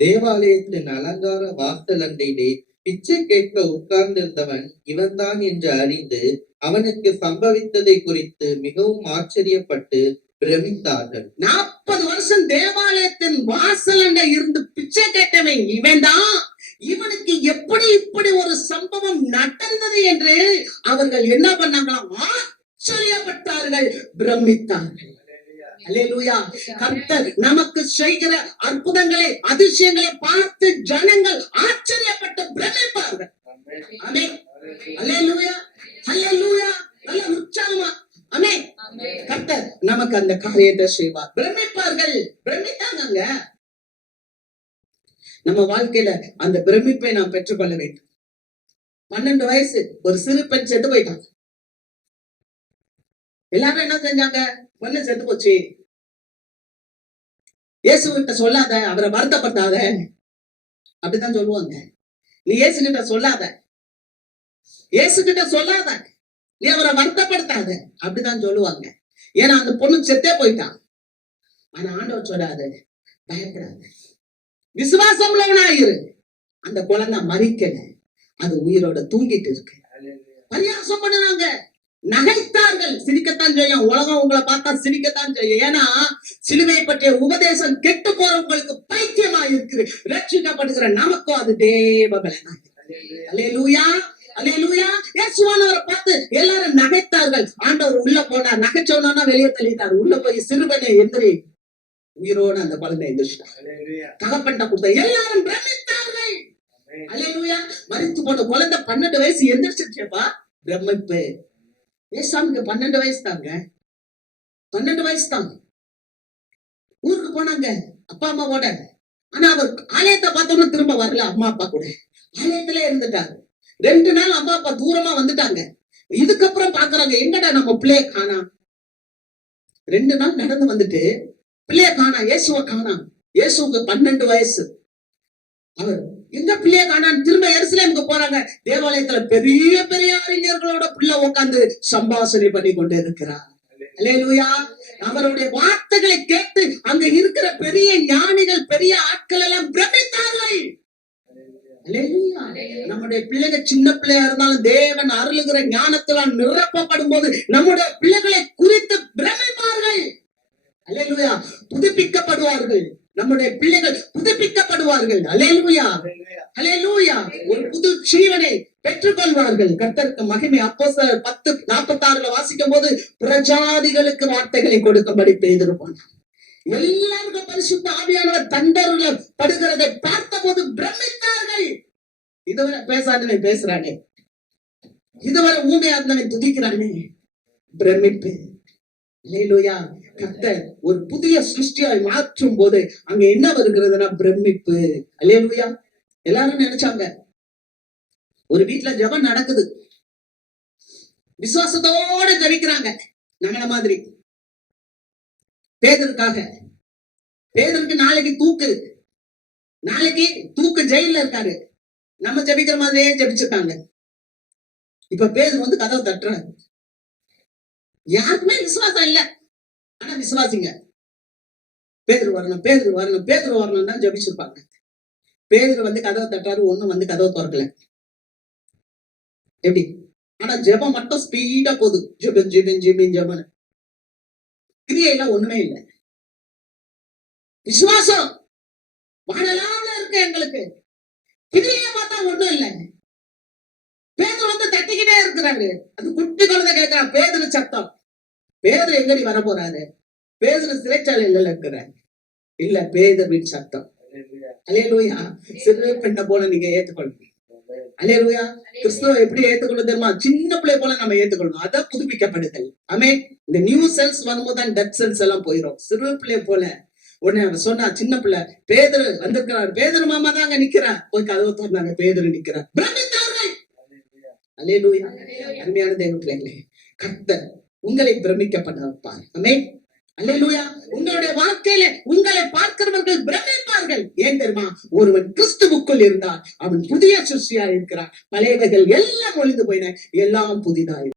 தேவாலயத்தின் அலங்கார வாசல் அண்டையிலே பிச்சை கேட்க உட்கார்ந்திருந்தவன் இவன்தான் என்று அறிந்து அவனுக்கு சம்பவித்ததை குறித்து மிகவும் ஆச்சரியப்பட்டு பிரமித்தார்கள். 40 வருஷம் தேவாலயத்தின் வாசல் அண்டை இருந்து பிச்சை கேட்டவன் இவன்தான். இவனுக்கு எப்படி இப்படி ஒரு சம்பவம் நடந்தது என்று அவர்கள் என்ன பண்ணாங்களாம்? ஆச்சரியப்பட்டார்கள், பிரமித்தார்கள். அல்லேலூயா. கர்த்தர் நமக்கு செய்கிற அற்புதங்களை, அதிசயங்களை பார்த்து ஜனங்கள் ஆச்சரியப்பட்டு பிரமிப்பார்கள். ஆமென். அல்லேலூயா, அல்லேலூயா. நல்ல உற்சாகமா ஆமென். கர்த்தர் நமக்கு அந்த காரியத்தை செய்வார். பிரமிப்பார்கள், பிரமித்தாங்க. நம்ம வாழ்க்கையில அந்த பிரமிப்பை நாம் பெற்றுக்கொள்ள வேண்டும். 12 வயசு ஒரு சிறு பெண் செத்து போயிட்டாங்க. எல்லாரும் என்ன செஞ்சாங்க? பொண்ணு செத்து போச்சு, இயேசு கிட்ட சொல்லாத, அவரை வருத்தப்படுத்தாத, அப்படித்தான் சொல்லுவாங்க. நீ இயேசு கிட்ட சொல்லாத, இயேசு கிட்ட சொல்லாத, நீ அவரை வருத்தப்படுத்தாத, அப்படிதான் சொல்லுவாங்க. ஏன்னா அந்த பொண்ணு செத்தே போயிட்டான். ஆனா ஆண்டவர் சொல்லாத, பயப்படாத, விசுவாசம் உள்ளவனாயிரு. அந்த குழந்தை மறிக்கல, அது உயிரோட தூங்கிட்டு இருக்கு. பரியாசம் பண்ணுறாங்க, நகைத்தார்கள். சிரிக்கத்தான் செய்யும். உலகம் உங்களை பார்த்தா சிரிக்கத்தான் செய்யும். ஏன்னா சிலுவை பற்றிய உபதேசம் கெட்டு போறவங்களுக்கு பைத்தியமா இருக்கு. ரட்சிக்கப்படுகிற நமக்கும் அது தேவ பலனா. அல்லேலூயா, அல்லேலூயா. இயேசுவானவரை பார்த்து எல்லாரும் நகைத்தார்கள். ஆண்டவர் உள்ள போனார். நகைச்சவனா வெளியே தள்ளிட்டார். உள்ள போய் சிறுவனை எந்திரி, உயிரோட அந்த குழந்தை எந்திரிச்சிட்டார். தகப்பன்ட்ட கொடுத்த எல்லாரும் பிரமித்தார்கள். அல்லேலூயா. மரித்து போன குழந்தை 12 வயசு எந்திரிச்சிருச்சேப்பா. பிரமிப்பு. ஏசாமிக்கு 12 வயசு தாங்க. 12 வயசு தான். ஊருக்கு போனாங்க அப்பா அம்மாவோட. ஆனா அவர் ஆலயத்தை பார்த்தோம்னா திரும்ப வரல. அம்மா அப்பா கூட ஆலயத்திலே இருந்துட்டாரு. 2 நாள் அம்மா அப்பா தூரமா வந்துட்டாங்க. இதுக்கப்புறம் பாக்குறாங்க, எங்கடா நம்ம பிள்ளைய காணா. 2 நாள் நடந்து வந்துட்டு பிள்ளைய காணா, இயேசுவை காணா. இயேசுக்கு 12 வயசு. அவர் எங்க பிள்ளைய காணான்னு திரும்ப எருசலேமுக்கு போறாங்க. தேவாலயத்துல பெரிய பெரிய அறிஞர்களோட பிள்ளை உட்கார்ந்து சம்பாஷணை பண்ணி கொண்டு இருக்கிறார். அல்லேலூயா. அவருடைய வார்த்தைகளை கேட்டு அங்க இருக்கிற பெரிய ஞானிகள், பெரிய ஆட்கள் எல்லாம் பிரமித்தார்கள். அல்லேலூயா. நம்முடைய பிள்ளைங்க சின்ன பிள்ளையா இருந்தாலும் தேவன் அருளுகிற ஞானத்தினால் நிரப்பப்படும் போது நம்முடைய பிள்ளைகளை குறித்து பிரமிப்பார்கள். அல்லேலூயா. புதுப்பிக்கப்படுவார்கள். நம்முடைய பிள்ளைகள் புதுப்பிக்கப்படுவார்கள். அல்லேலூயா, அல்லேலூயா. ஒரு புது ஜீவனை பெற்றுக்கொள்வார்கள். கர்த்தருக்கு மகிமை. அப்போஸ்தலர் 10:46 வாசிக்கும் போது பிரஜாதிகளுக்கு வார்த்தைகளை கொடுக்கும்படி பேதுரு போனார். எல்லாருக்கும் பரிசுத்த ஆவியானவர் தண்டருல படுகிறதை பார்த்த போது பிரமித்தார்கள். இதுவரை பேசாதவன் பேசுறானே, இதுவரை ஊமையா இருந்தவன் துதிக்கிறானே, பிரமிப்பு. அல்லேலூயா. கர்த்தர் ஒரு புதிய சிருஷ்டியாய் மாற்றும் போது அங்க என்ன வருகிறதுனா பிரமிப்பு. அல்லேலூயா. எல்லாரும் நினைச்சாங்க ஒரு வீட்டுல ஜெபம் நடக்குது, விசுவாசத்தோட ஜெபிக்கிறாங்க, நம்மள மாதிரி. பேதருக்காக. பேதருக்கு நாளைக்கு தூக்கு ஜெயில இருக்காரு. நம்ம ஜெபிக்கிற மாதிரியே ஜெபிச்சிருக்காங்க. இப்ப பேதர் வந்து கதவை தட்டுறாரு. யாருக்குமே விசுவாசம் இல்ல, ஆனா விசுவாசிங்க. பேதர் வரணும் தான் ஜெபிச்சிருப்பாங்க. பேதர் வந்து கதவை தட்டாரு, ஒண்ணும் வந்து கதவை திறக்கல. எப்படி? ஆனா ஜெபம் மட்டும் ஸ்பீடா போகுது. ஜெபம் கிரியையில ஒண்ணுமே இல்லை. விசுவாசம் வாழலாம்ல இருக்கு எங்களுக்கு, கிரியை பார்த்தா ஒண்ணும் இல்லை. பேதர் வந்து தட்டிக்கிட்டே இருக்கிறாரு. அது குட்டி குழந்தை கேட்கிறா, பேதர் சத்தம். பேதர் எங்கடி வர போறாரு? பேதர் சிறைச்சாலையில இருக்கிறார். இல்ல, பேதரின் சத்தம். அல்லேலூயா. சிறு பெண்ணை போல நீங்க ஏத்துக்கொள்ளுங்க. அல்லேலூயா. கிறிஸ்துவ எப்படி ஏத்துக்கொள்ள தெரியுமா? சின்ன பிள்ளை போல நம்ம ஏத்துக்கொள்ளணும். அதான் புதுப்பிக்கப்படுதல். ஆமென். இந்த நியூ செல்ஸ் வரும்போது தான் டெட் செல்ஸ் எல்லாம் போயிடும். சிறு பிள்ளை போல உடனே அவன் சொன்னா, சின்ன பிள்ளை பேதர் வந்திருக்கிறார். பேதர் மாமா தான் அங்க நிக்கிறா. போய் கதவை திறந்தாங்க, பேதர் நிக்கிறார். பிரமித்தார்கள். அல்லேலூயா. அருமையான தேவ பிள்ளைகளே, கர்த்தர் உங்களை பிரமிக்கப்பட வைப்பார். ஆமென். அல்லேலூயா. உங்களுடைய வாழ்க்கையில உங்களை பார்க்கிறவர்கள் பிரமிப்பார்கள். ஏன் தெரியுமா? ஒருவன் கிறிஸ்துவுக்குள் இருந்தால் அவன் புதிய சிருஷ்டியா இருக்கிறான். பழையவைகள் எல்லாம் ஒழிந்து போயின, எல்லாம் புதிதாய்